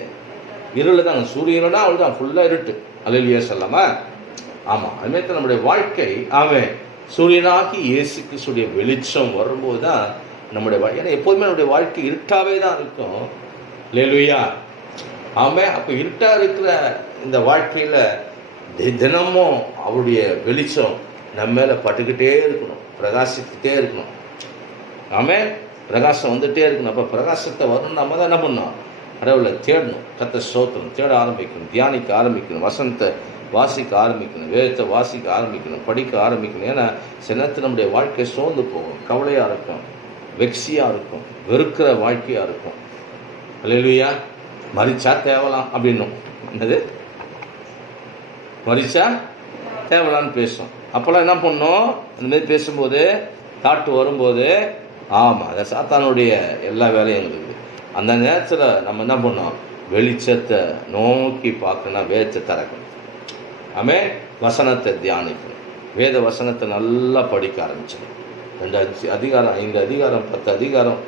இருள் தான். சூரியனா அவள் தான் ஃபுல்லாக இருட்டு. அல்லேலூயா சொல்லாமா? ஆமாம். அதுமாதிரி நம்முடைய வாழ்க்கை ஆமே சூரியனாகி இயேசு கிறிஸ்துடைய வெளிச்சம் வரும்போது தான் நம்முடைய ஏன்னா எப்போதுமே நம்முடைய வாழ்க்கை இருட்டாகவே தான் இருக்கும். அல்லேலூயா. ஆமே. அப்போ இருட்டாக இருக்கிற இந்த வாழ்க்கையில் தினமும் அவருடைய வெளிச்சம் நம்ம மேலே பட்டுக்கிட்டே இருக்கணும், பிரகாசிக்கிட்டே இருக்கணும். ஆமே, பிரகாசம் வந்துகிட்டே இருக்கணும். அப்போ பிரகாசத்தை வரணும். நம்ம தான் என்ன பண்ணணும்? கடவுளை தேடணும், கர்த்தரை ஸ்தோத்திரம் தேட ஆரம்பிக்கணும், தியானிக்க ஆரம்பிக்கணும், வசனத்தை வாசிக்க ஆரம்பிக்கணும், வேதத்தை வாசிக்க ஆரம்பிக்கணும், படிக்க ஆரம்பிக்கணும். ஏன்னா சில நேரத்தில் நம்முடைய வாழ்க்கை சோர்ந்து போகும், கவலையாக இருக்கும், வெக்சியாக இருக்கும், வெறுக்கிற வாழ்க்கையாக இருக்கும். அல்லேலூயா. மறிச்சா தேவலாம் அப்படின்னும். என்னது? மறிச்சா தேவலான்னு பேசும். அப்போல்லாம் என்ன பண்ணோம்? இந்தமாரி பேசும்போது தாட்டு வரும்போது ஆமாம், அதை சாத்தானுடைய எல்லா வேலையும் இருக்குது. அந்த நேரத்தில் நம்ம என்ன பண்ணோம்? வெளிச்சத்தை நோக்கி பார்க்கணும், வேதத்தை திறக்கணும். ஆமே, வசனத்தை தியானிக்கணும், வேத வசனத்தை நல்லா படிக்க ஆரம்பிச்சிடும். 2 அதிகாரம் 5 அதிகாரம் 10 அதிகாரம்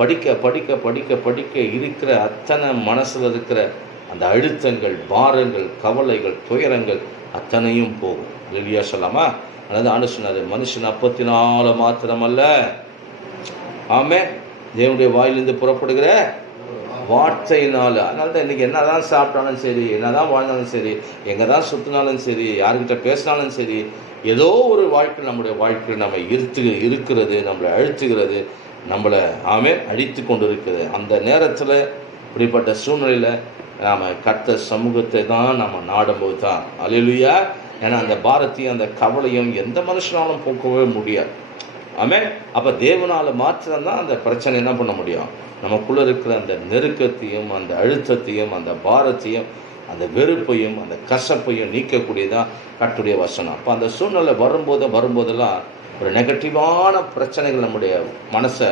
படிக்க படிக்க படிக்க படிக்க இருக்கிற அத்தனை மனசில் இருக்கிற அந்த அழுத்தங்கள், பாரங்கள், கவலைகள், துயரங்கள் அத்தனையும் போகும். இல்லையா சொல்லாமா? அதாவது ஆண்டு சொன்னார், மனுஷன் அப்பத்தினால மாத்திரமல்ல, ஆமே, தேவனுடைய வாயிலிருந்து புறப்படுகிற வார்த்தையினால். அதனால தான் இன்றைக்கி என்ன தான் சாப்பிட்டாலும் சரி, என்ன தான் வாழ்ந்தாலும் சரி, எங்கே தான் சுற்றினாலும் சரி, யார்கிட்ட பேசினாலும் சரி, ஏதோ ஒரு வாழ்க்கை நம்முடைய வாழ்க்கையில் நம்ம இருக்கிறது, நம்மளை அழுத்துகிறது, நம்மளை ஆமே அழித்து கொண்டு இருக்குது. அந்த நேரத்தில் இப்படிப்பட்ட சூழ்நிலையில் நாம் கர்த்தர் சமூகத்தை தான் நம்ம நாடும்போது தான் அல்லேலூயா. ஏன்னா அந்த பாரத்தையும் அந்த கவலையும் எந்த மனுஷனாலும் போக்கவே முடியாது. ஆமே. அப்போ தேவனால் மாத்திரம்தான் அந்த பிரச்சனை என்ன பண்ண முடியும்? நமக்குள்ளே இருக்கிற அந்த நெருக்கத்தையும் அந்த அழுத்தத்தையும் அந்த பாரத்தையும் அந்த வெறுப்பையும் அந்த கசப்பையும் நீக்கக்கூடியதான் கர்த்தருடைய வசனம். அப்போ அந்த சூழ்நிலை வரும்போதெல்லாம் ஒரு நெகட்டிவான பிரச்சனைகள் நம்முடைய மனசை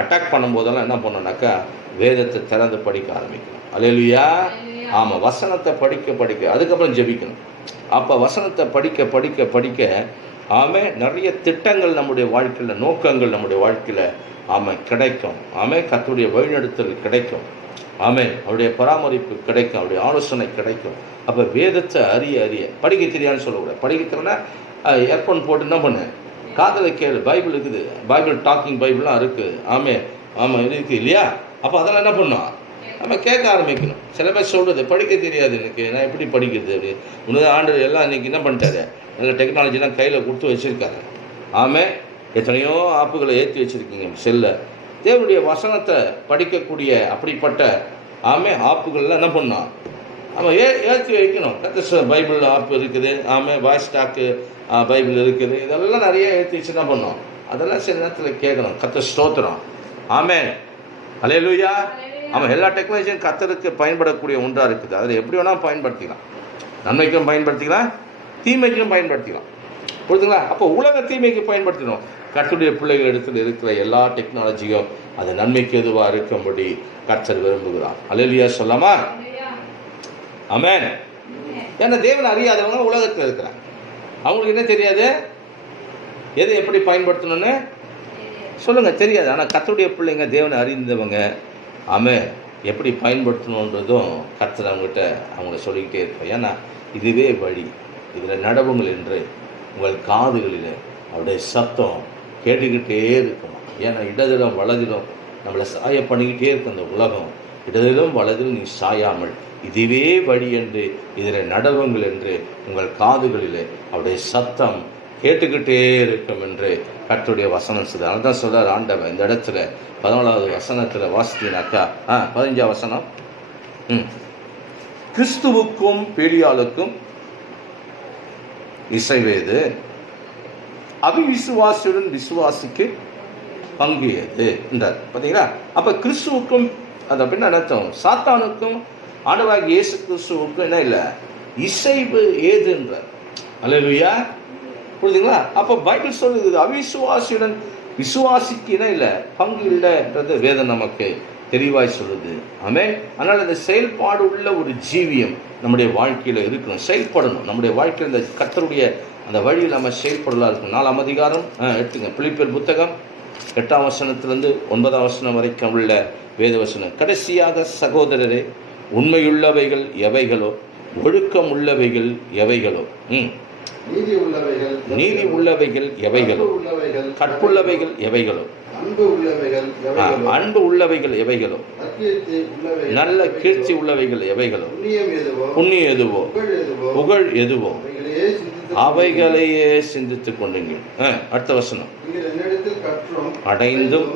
அட்டாக் பண்ணும்போதெல்லாம் என்ன பண்ணோம்னாக்கா வேதத்தை திறந்து படிக்க ஆரம்பிக்கணும். அல்லேலூயா. ஆமாம், வசனத்தை படிக்க அதுக்கப்புறம் ஜெபிக்கணும். அப்போ வசனத்தை படிக்க ஆமே நிறைய திட்டங்கள் நம்முடைய வாழ்க்கையில், நோக்கங்கள் நம்முடைய வாழ்க்கையில் ஆமை கிடைக்கும். ஆமே, கர்த்தருடைய வழிநடத்தல் கிடைக்கும். ஆமே, அவருடைய பராமரிப்பு கிடைக்கும், அவருடைய ஆலோசனை கிடைக்கும். அப்போ வேதத்தை அறிய படிக்க தெரியாதுன்னு சொல்லக்கூடாது. படிக்க தெரியனா ஏர்போன் போட்டு என்ன பண்ணு, காதலை கேளு. பைபிள் இருக்குது, பைபிள் டாக்கிங் பைபிள்லாம் இருக்குது. ஆமாம் இருக்குது இல்லையா? அப்போ அதெல்லாம் என்ன பண்ணோம்? நம்ம கேட்க ஆரம்பிக்கணும். சில பேர் சொல்கிறது படிக்க தெரியாது எனக்கு, நான் எப்படி படிக்கிறது அப்படி. உன்னத ஆண்டு எல்லாம் இன்றைக்கி என்ன பண்ணிட்டாரு, நல்ல டெக்னாலஜிலாம் கையில் கொடுத்து வச்சுருக்காரு. ஆமே, எத்தனையோ ஆப்புகளை ஏற்றி வச்சுருக்கீங்க செல்லை. தேவனுடைய வசனத்தை படிக்கக்கூடிய அப்படிப்பட்ட ஆப்புகள்லாம் என்ன பண்ணோம்? நம்ம ஏற்றி வைக்கணும். பைபிள் ஆப் இருக்குது, வாய்ஸ் டாக்கு பைபிள் இருக்குது, இதெல்லாம் நிறைய ஏற்றி வச்சு என்ன பண்ணோம்? அதெல்லாம் சில நேரத்தில் கேட்கணும். கர்த்தர் ஸ்தோத்திரம். ஆமென், அல்லேலூயா. ஆமாம், எல்லா டெக்னாலஜியும் கர்த்தருக்கு பயன்படக்கூடிய ஒன்றாக இருக்குது. அதில் எப்படி வேணால் பயன்படுத்திக்கலாம். நன்மைக்கும் பயன்படுத்திக்கலாம், தீமைக்கும் பயன்படுத்திக்கலாம். புரியுதுங்களா? அப்போ உலக தீமைக்கு பயன்படுத்தினோம். கர்த்தருடைய பிள்ளைகள் இடத்துல இருக்கிற எல்லா டெக்னாலஜியும் அது நன்மைக்கு எதுவாக இருக்கும்படி கர்த்தர் விரும்புகிறார். அல்லேலூயா சொல்லாமா? ஆமென். ஏன்னா தேவன் அறியாதவங்க உலகத்தில் இருக்கிறாங்க. அவங்களுக்கு என்ன தெரியாது? எதை எப்படி பயன்படுத்தணும்னு சொல்லுங்கள், தெரியாது. ஆனால் கர்த்தருடைய பிள்ளைங்க, தேவனை அறிந்தவங்க, ஆமென், எப்படி பயன்படுத்தணுன்றதும் கர்த்தர் அவங்ககிட்ட அவங்கள சொல்லிக்கிட்டே இருப்பேன். ஏன்னா இதுவே வழி, இதில் நடவுங்கள் என்று உங்கள் காதுகளில் அவருடைய சத்தம் கேட்டுக்கிட்டே இருக்கணும். ஏன்னா இடதிலும் வலதிலும் நம்மளை சாய பண்ணிக்கிட்டே இருக்கும் இந்த உலகம். இடதிலும் வலதிலும் நீ சாயாமல் இதுவே வழி என்று, இதில் நடவுங்கள் என்று உங்கள் காதுகளில் அவருடைய சத்தம் கேட்டுக்கிட்டே இருக்கும் என்று கர்த்தருடைய வசனம் சொல்லுது. அதனால தான் சொல்கிறார் ஆண்டவன் இந்த இடத்துல 14வது வசனத்தில் வாசித்தீங்கன்னாக்கா 15ஆம் வசனம், கிறிஸ்துவுக்கும் பேலியாளுக்கும் இசைவேது, அவிவிசுவாசியுடன் விசுவாசிக்கு பங்கு ஏது என்றார். பார்த்தீங்களா? அப்போ கிறிஸ்துவுக்கும் அது அப்படின்னு அர்த்தம், சாத்தானுக்கும் ஆண்டவராகிய இயேசு கிறிஸ்துவுக்கும் என்ன இல்லை, இசைவு ஏதுன்றார். அல்லேலூயா, புரியுதுங்களா? அப்போ பைபிள் சொல்லுது அவிசுவாசியுடன் விசுவாசிக்கு என்ன இல்லை, பங்கு இல்லைன்றது வேதம் நமக்கு தெளிவாய் சொல்லுது. ஆமென். அதனால் இந்த செயல்பாடு உள்ள ஒரு ஜீவியம் நம்முடைய வாழ்க்கையில் இருக்கணும், செயல்படணும். நம்முடைய வாழ்க்கையில் இந்த கர்த்தருடைய அந்த வழியில் நம்ம செயல்படலாம் இருக்கணும். 4ஆம் அதிகாரம் எடுத்துங்க, பிலிப்பியர் புத்தகம் 8ஆம் வசனத்திலிருந்து 9ஆம் வசனம் வரைக்கும் உள்ள வேத வசனம். கடைசியாக சகோதரரே, உண்மையுள்ளவைகள் எவைகளோ, ஒழுக்கம் உள்ளவைகள் எவைகளோ, நீதி உள்ளவைகள் எவைகளோ, கற்புள்ளவைகள் எவைகளோ, அன்பு உள்ளவைகள் எவைகளோ, நல்ல கீர்த்தி உள்ளவைகள் எவைகளோ, புண்ணியம் எதுவோ, புகழ் எதுவோ, அவைகளையே சிந்தித்துக் கொண்டுங்கள். அடுத்த வசனம், அடைந்தும்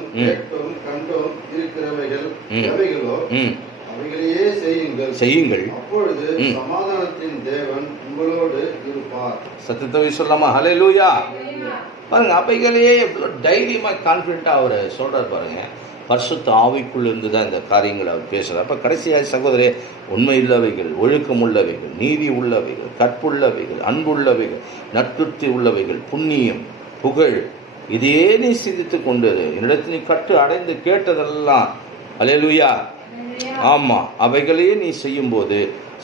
செய்யுங்கள், சமாதானத்தின் தேவன் உங்களோடு இருப்பார். சத்தியத்தை சொல்லலாமா? ஹல்லேலூயா. பாருங்க, அவைகளையே எவ்வளோ தைரியமாக கான்ஃபிடென்ட்டாக அவர் சொல்கிறார் பாருங்க. பரிசுத்த ஆவிக்குள் இருந்து தான் இந்த காரியங்களை அவர் பேசுகிறார். அப்போ கடைசியாக சகோதரே, உண்மை உள்ளவைகள், ஒழுக்கம் உள்ளவைகள், நீதி உள்ளவைகள், கற்புள்ளவைகள், அன்புள்ளவைகள், நற்கிருத்தி உள்ளவைகள், புண்ணியம், புகழ், இதே நீ சிந்தித்து கொண்டு என்னிடத்தில் நீ கற்று அடைந்து கேட்டதெல்லாம், அல்லேலூயா, ஆமாம், அவைகளையே நீ செய்யும்போது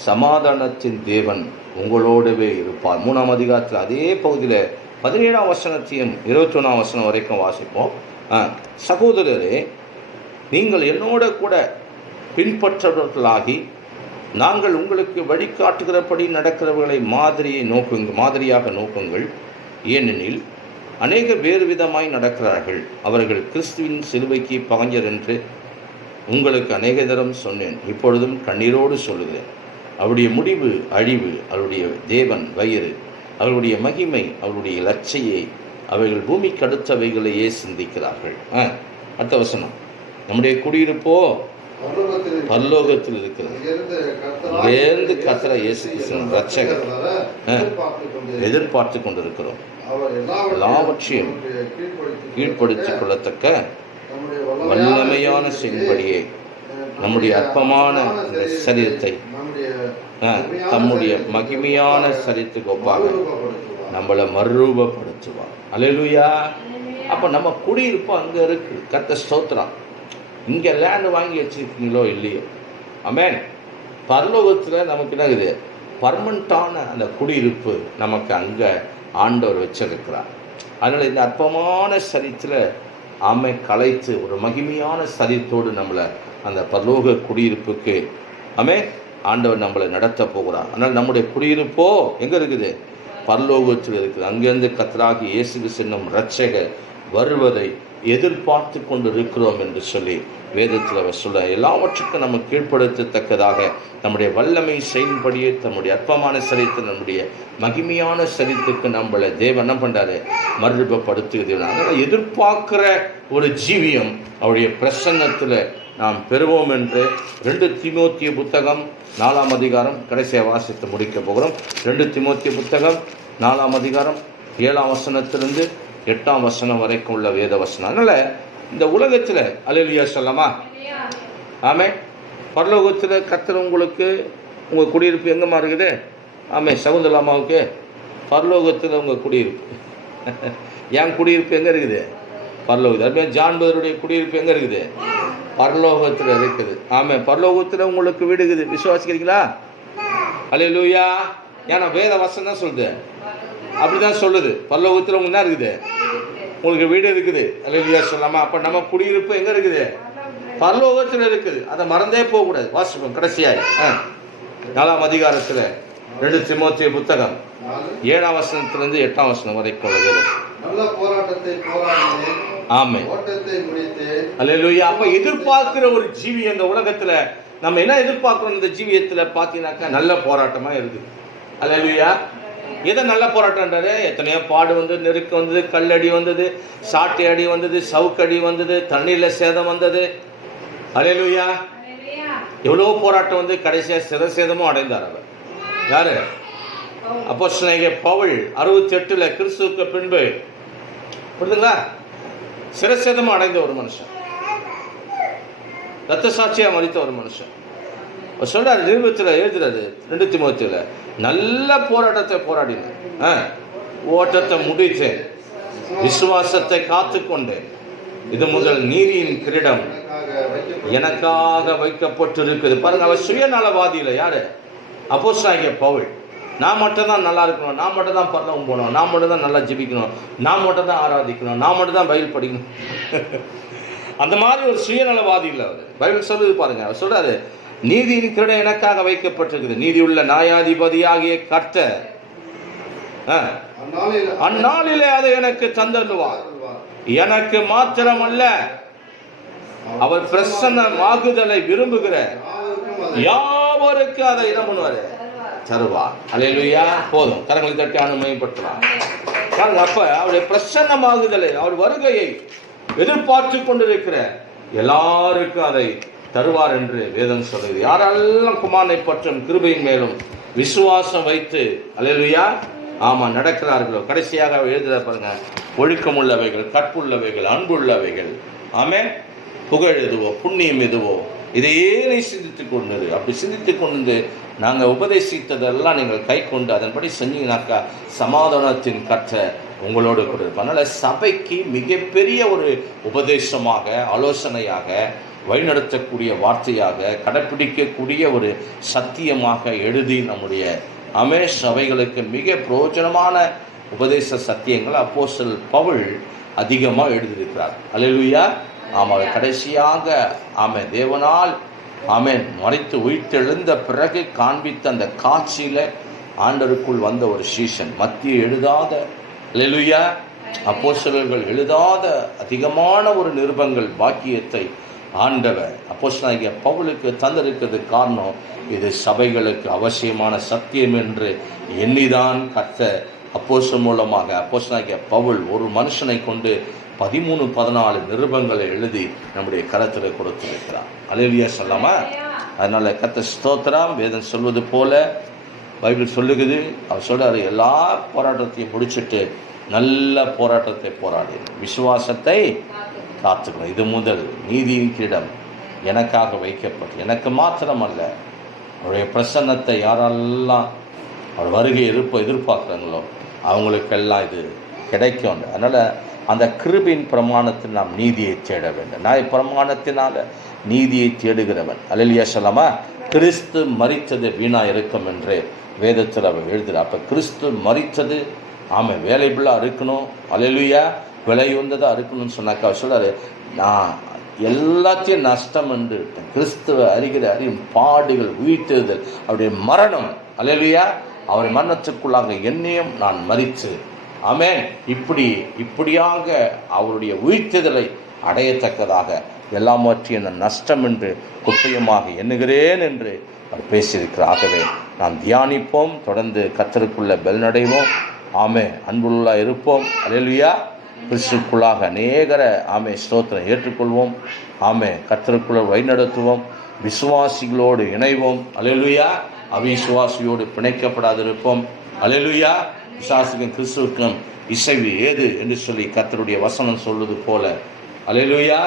சமாதானத்தின் தேவன் உங்களோடவே இருப்பார். 3ஆம் அதிகாரத்தில் அதே பகுதியில் 17ஆம் வசனத்தையும் 21ஆம் வசனம் வரைக்கும் வாசிப்போம். சகோதரரே, நீங்கள் என்னோட கூட பின்பற்றவர்களாகி நாங்கள் உங்களுக்கு வழிகாட்டுகிறபடி நடக்கிறவர்களை மாதிரியாக நோக்குங்கள். ஏனெனில் அநேக வேறு விதமாய் நடக்கிறார்கள். அவர்கள் கிறிஸ்துவின் சிலுவைக்கு பகைஞர் என்று உங்களுக்கு அநேக தரம் சொன்னேன், இப்பொழுதும் கண்ணீரோடு சொல்லுகிறேன். அவருடைய முடிவு அழிவு, அவருடைய தேவன் வயிறு, அவருடைய மகிமை, அவருடைய லட்சையை அவர்கள் பூமிக்கு அடுத்தவைகளையே சிந்திக்கிறார்கள். அடுத்த வசனம், நம்முடைய குடியிருப்போ பரலோகத்தில் இருக்கிறது. இங்கேருந்து கர்த்தரை இயேசு கிறிஸ்து ரட்சகர் எதிர்பார்த்து கொண்டிருக்கிறோம். எல்லாவற்றையும் கீழ்ப்படுத்திக் கொள்ளத்தக்க வல்லமையான செயல்படியே நம்முடைய அற்பமான சரீரத்தை தம்முடைய மகிமையான சரீரத்துக்கு ஒப்பாக நம்மளை மறுரூபப்படுத்துவார். அல்லேலூயா. அப்போ நம்ம குடியிருப்போம் அங்கே இருக்குது. கர்த்தர் ஸ்தோத்திரம். இங்கே லேண்டு வாங்கி வச்சுருக்கீங்களோ இல்லையோ, ஆமென். பரலோகத்தில் நமக்கு என்ன இருக்குது, பர்மனண்டான அந்த குடியிருப்பு நமக்கு அங்கே ஆண்டவர் வச்சிருக்கிறார். அதனால் இந்த அற்பமான சரீரத்தில் ஆமை கலைத்து ஒரு மகிமையான சரீரத்தோடு நம்மளை அந்த பரலோக குடியிருப்புக்கு ஆண்டவர் நம்மளை நடத்த போகிறார். அதனால் நம்முடைய குடியிருப்போ எங்கே இருக்குது, பரலோகத்தில் இருக்குது. அங்கேருந்து கர்த்தராகிய இயேசு கிறிஸ்து என்னும் இரட்சகர் வருவதை எதிர்பார்த்து கொண்டு இருக்கிறோம் என்று சொல்லி வேதத்தில் அவர் சொல்ல, எல்லாவற்றுக்கும் நம்ம கீழ்ப்படுத்தத்தக்கதாக நம்முடைய வல்லமை செயல்படியே தம்முடைய அற்பமான சரீரத்தை நம்முடைய மகிமையான சரீரத்துக்கு நம்மளை தேவன் என்ன பண்ணுறாரு, மறுரூபப்படுத்துகிறது. அதனால் எதிர்பார்க்கிற ஒரு ஜீவியம் அவருடைய பிரசன்னத்தில் நாம் பெறுவோம் என்று 2 தீமோத்தேயு புத்தகம் 4ஆம் அதிகாரம் கடைசியாக வாசித்து முடிக்க போகிறோம். 2 தீமோத்தேயு புத்தகம் 4ஆம் அதிகாரம் 7ஆம் வசனத்திலிருந்து 8ஆம் வசனம் வரைக்கும் உள்ள வேத வசனம். அதனால் இந்த உலகத்தில் அல்லேலூயா சொல்லலாமா? ஆமென். பரலோகத்தில் கர்த்தர் உங்களுக்கு உங்கள் குடியிருப்பு எங்கேம்மா இருக்குது? ஆமென். சகுந்தலாமாவுக்கு பரலோகத்தில் உங்கள் குடியிருப்பு என் குடியிருப்பு எங்கே இருக்குது? பரலோகத்தில். அதுமாதிரி ஜான்பதருடைய குடியிருப்பு எங்கே இருக்குது? பரலோகத்தில் இருக்குது. ஆமாம். பரலோகத்தில் உங்களுக்கு வீடு இருக்குது. விசுவாசிக்கிறீங்களா? அல்லேலூயா. ஏன்னா வேத வசனம் தான் சொல்லுது, அப்படிதான் சொல்லுது. பரலோகத்தில் உங்களுக்கு என்ன இருக்குது? உங்களுக்கு வீடு இருக்குது, அல்லேலூயா சொல்லாமல். அப்போ நம்ம குடியிருப்பு எங்கே இருக்குது? பரலோகத்தில் இருக்குது. அதை மறந்தே போகக்கூடாது. வாசிப்போம் கடைசியாய் 4ஆம் அதிகாரத்தில் 2 தீமோத்தேயு புத்தகம் 7ஆம் வசனத்திலிருந்து 8ஆம் வசனம் வரைக்கும் நல்ல போராட்டத்தை போராடினேன், ஆமென், ஓட்டத்தை முடித்தேன். அல்லேலூயா. அப்ப எதிர்பார்க்கிற ஒரு ஜீவி அந்த உலகத்துல நம்ம என்ன எதிர்பார்க்கிறோம்? இந்த ஜீவியத்துல பார்த்தீங்கன்னாக்கா நல்ல போராட்டமா இருக்குது. அல்லேலூயா. எதை நல்ல போராட்டம்ன்றாரு? எத்தனையோ பாடு வந்தது, நெருக்கு வந்தது, கல்லடி வந்தது, சாட்டை அடி வந்தது, சவுக்கடி வந்தது, தண்ணீர்ல சேதம் வந்தது. அல்லேலூயா. எவ்வளோ போராட்டம் வந்து கடைசியா சிரசேதமும் அடைந்தார் அவர். யாரு? அப்போஸ்தலனாகிய பவுல் 68 கிறிஸ்துவுக்கு பின்பு, புரியுதுங்களா, சிரசேதமும் அடைந்த ஒரு மனுஷன், ரத்த சாட்சியா மரித்த ஒரு மனுஷன். சொல்றாரு, நிருபத்தில் எழுதுறாரு 2 தீமோத்தேயுல, நல்ல போராட்டத்தை போராடினேன், ஓட்டத்தை முடித்தேன், விசுவாசத்தை காத்துக்கொண்டேன், இது முதல் நீதியின் கிரீடம் எனக்காக வைக்கப்பட்டிருக்குது. பாருங்க, அவர் சுயநலவாதி இல்லை. யாரு? அப்போஸ்தலனாகிய பவுல். நான் மட்டும் தான் நல்லா இருக்கணும், நான் மட்டும் தான் பரலோகம் போகணும், நான் மட்டும் தான் நல்லா ஜெபிக்கணும், நான் மட்டும் தான் ஆராதிக்கணும், நான் மட்டும் தான் பைபிள் படிக்கணும். அந்த மாதிரி ஒரு சுயநலவாதி இல்லை அவர். பைபிள் சொல்லுது பாருங்க, அவர் சொல்றாரு, நீதியின் கிரீடம் எனக்காக வைக்கப்பட்டிருக்குது, நீதி உள்ள நியாயாதிபதியாகிய கர்த்தர் அந்நாளிலே அதை எனக்கு தந்தருவார். எனக்கு மாத்திரமல்ல, அவர் பிரசன்னமாகுதலை விரும்புகிற யாவருக்கு அதை இடம் பண்ணுவாரு, தருவார். அல்லேலூயா. போதும், கரங்களை தட்டி அனுமதிப்படுத்தலாம். அப்ப அவருடைய பிரசன்னமாகுதலை, அவர் வருகையை எதிர்பார்த்து கொண்டிருக்கிற எல்லாருக்கும் அதை தருவார் என்று வேதம் சொல்லுது. யாரெல்லாம் குமாரனை பற்றும் கிருபையின் மேலும் விசுவாசம் வைத்து, அல்லேலூயா, ஆமா, நடக்கிறார்களோ. கடைசியாக எழுதுற பாருங்க, ஒழுக்கமுள்ளவைகள், கற்புள்ளவைகள், அன்புள்ளவைகள், ஆமே, புகழ் எதுவோ, புண்ணியம் எதுவோ, இதையே நீ சிந்தித்துக் கொண்டது. அப்படி சிந்தித்துக் கொண்டு நாங்கள் உபதேசித்ததெல்லாம் நீங்கள் கை கொண்டு அதன்படி செஞ்சீங்கன்னாக்கா சமாதானத்தின் கற்ற உங்களோடு கூட இருப்போம். அதனால் சபைக்கு மிகப்பெரிய ஒரு உபதேசமாக, ஆலோசனையாக, வழிநடத்தக்கூடிய வார்த்தையாக, கடைப்பிடிக்கக்கூடிய ஒரு சத்தியமாக எழுதி நம்முடைய சபைகளுக்கு மிக பிரயோஜனமான உபதேச சத்தியங்களை அப்போஸ்தலன் பவுல் அதிகமாக எழுதியிருக்கிறார். அல்லேலூயா. ஆமாம், கடைசியாக தேவனால் மரித்து உயிர்த்தெழுந்த பிறகு காண்பித்த அந்த காட்சியில் ஆண்டவருக்குள் வந்த ஒரு சீசன், மத்திய எழுதாத, அல்லேலூயா, அப்போஸ்தலர்கள் எழுதாத அதிகமான ஒரு நிருபங்கள் பாக்கியத்தை ஆண்டவர் அப்போஸ்தலனாகிய பவுலுக்கு தந்திருக்கிறது. காரணம், இது சபைகளுக்கு அவசியமான சத்தியம் என்று எண்ணிதான் கர்த்தர் அப்போஸ்தலன் மூலமாக அப்போஸ்தலனாகிய பவுல் ஒரு மனுஷனை கொண்டு 13-14 நிருபங்களை எழுதி நம்முடைய கரத்தில் கொடுத்திருக்கிறார். அல்லேலூயா சொல்லாமா? அதனால கர்த்தர் ஸ்தோத்திரம். வேதம் சொல்வது போல பைபிள் சொல்லுகிறது. அவர் சொல்றாரு, எல்லா போராட்டத்தையும் முடிச்சுட்டு நல்ல போராட்டத்தை போராடி விசுவாசத்தை காத்துக்கணும். இது முதல் நீதியின் கிரீடம் எனக்காக வைக்கப்பட்டு, எனக்கு மாத்திரமல்ல, அவருடைய பிரசன்னத்தை யாரெல்லாம் அவர் வருகை எதிர்பார்க்குறாங்களோ அவங்களுக்கெல்லாம் இது கிடைக்கும். அதனால் அந்த கிருபின் பிரமாணத்தில் நாம் நீதியை தேட வேண்டும். நான் பிரமாணத்தினால நீதியை தேடுகிறவன். அல்லேலூயா சொல்லாமா? கிறிஸ்து மரித்தது வீணா இருக்கும் என்று வேதத்தில் அவர் எழுதுகிறார். அப்போ கிறிஸ்து மரித்தது வேலைபிளாக இருக்கணும். அல்லேலூயா. விலை வந்ததாக இருக்கணும்னு சொன்னாக்கா அவர் சொல்கிறாரு, நான் எல்லாத்தையும் நஷ்டம் என்று கிறிஸ்துவ அறிகிற அறியும் பாடுகள், உயிர்த்தெழுதல், அவருடைய மரணம், அல்லேலூயா, அவர் மரணத்துக்குள்ளாக என்னையும் நான் மரித்து இப்படியாக அவருடைய உயிர்த்தெழுதலை அடையத்தக்கதாக எல்லாவற்றையும் நான் நஷ்டம் என்று குப்பையமாக எண்ணுகிறேன் என்று அவர் பேசியிருக்கிறார். ஆகவே நாம் தியானிப்போம், தொடர்ந்து கர்த்தருக்குள்ள பலனடைவோம். அன்புள்ள இருப்போம். அல்லேலூயா. கிறிஸ்துக்குள்ளாக அநேகரை ஸ்தோத்திரம் ஏற்றுக்கொள்வோம். கர்த்தருக்குள்ள வழிநடத்துவோம். விசுவாசிகளோடு இணைவோம். அல்லேலூயா. அவிசுவாசியோடு பிணைக்கப்படாதிருப்போம். அல்லேலூயா. விசுவாசிக்கும் கிறிஸ்துவுக்கும் இசைவு ஏது என்று சொல்லி கர்த்தருடைய வசனம் சொல்வது போல, அல்லேலூயா,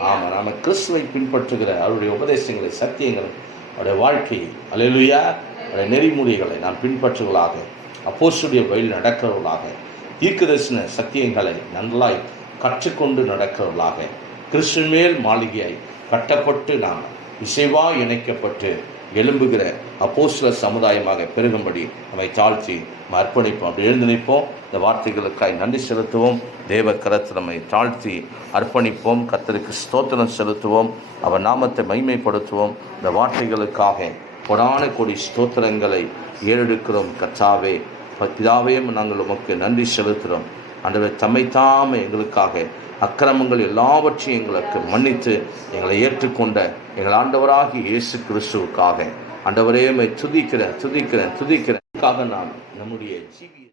நாம் கிறிஸ்துவை பின்பற்றுகிற அவருடைய உபதேசங்களை, சத்தியங்களை, அவருடைய வாழ்க்கையை, அல்லேலூயா, அவருடைய நெறிமுறைகளை நாம் பின்பற்றுவர்களாக, அப்போஸ்தலருடைய வழியில் நடக்கிறவர்களாக, தீர்க்கதரிசன சத்தியங்களை நன்றாய் கற்றுக்கொண்டு நடக்கிறவர்களாக, கிறிஸ்து மேல் மாளிகையாய் கட்டப்பட்டு நாம் இசைவாய் இணைக்கப்பட்டு எழும்புகிற அப்போஸ்தலர் சமுதாயமாக பெருகும்படி நம்மை தாழ்த்தி அர்ப்பணிப்போம். அப்படி எழுந்து நிற்போம். இந்த வார்த்தைகளுக்காய் நன்றி செலுத்துவோம். தேவ கரத்தில் நம்மை தாழ்த்தி அர்ப்பணிப்போம். கர்த்தருக்கு ஸ்தோத்திரம் செலுத்துவோம். அவர் நாமத்தை மகிமைப்படுத்துவோம். இந்த வார்த்தைகளுக்காக கொடான கோடி ஸ்தோத்திரங்களை ஏறெடுக்கிறோம். கர்த்தாவே, பிதாவே, நாங்கள் உமக்கு நன்றி செலுத்துகிறோம். ஆண்டவரே, தம்மைத்தாமே எங்களுக்காக அக்கிரமங்கள் எல்லாவற்றையும் எங்களுக்கு மன்னித்து எங்களை ஏற்றுக்கொண்ட எங்கள் ஆண்டவராகிய இயேசு கிறிஸ்துவுக்காக ஆண்டவரே, துதிக்கிறேன். நான் நம்முடைய ஜீவிய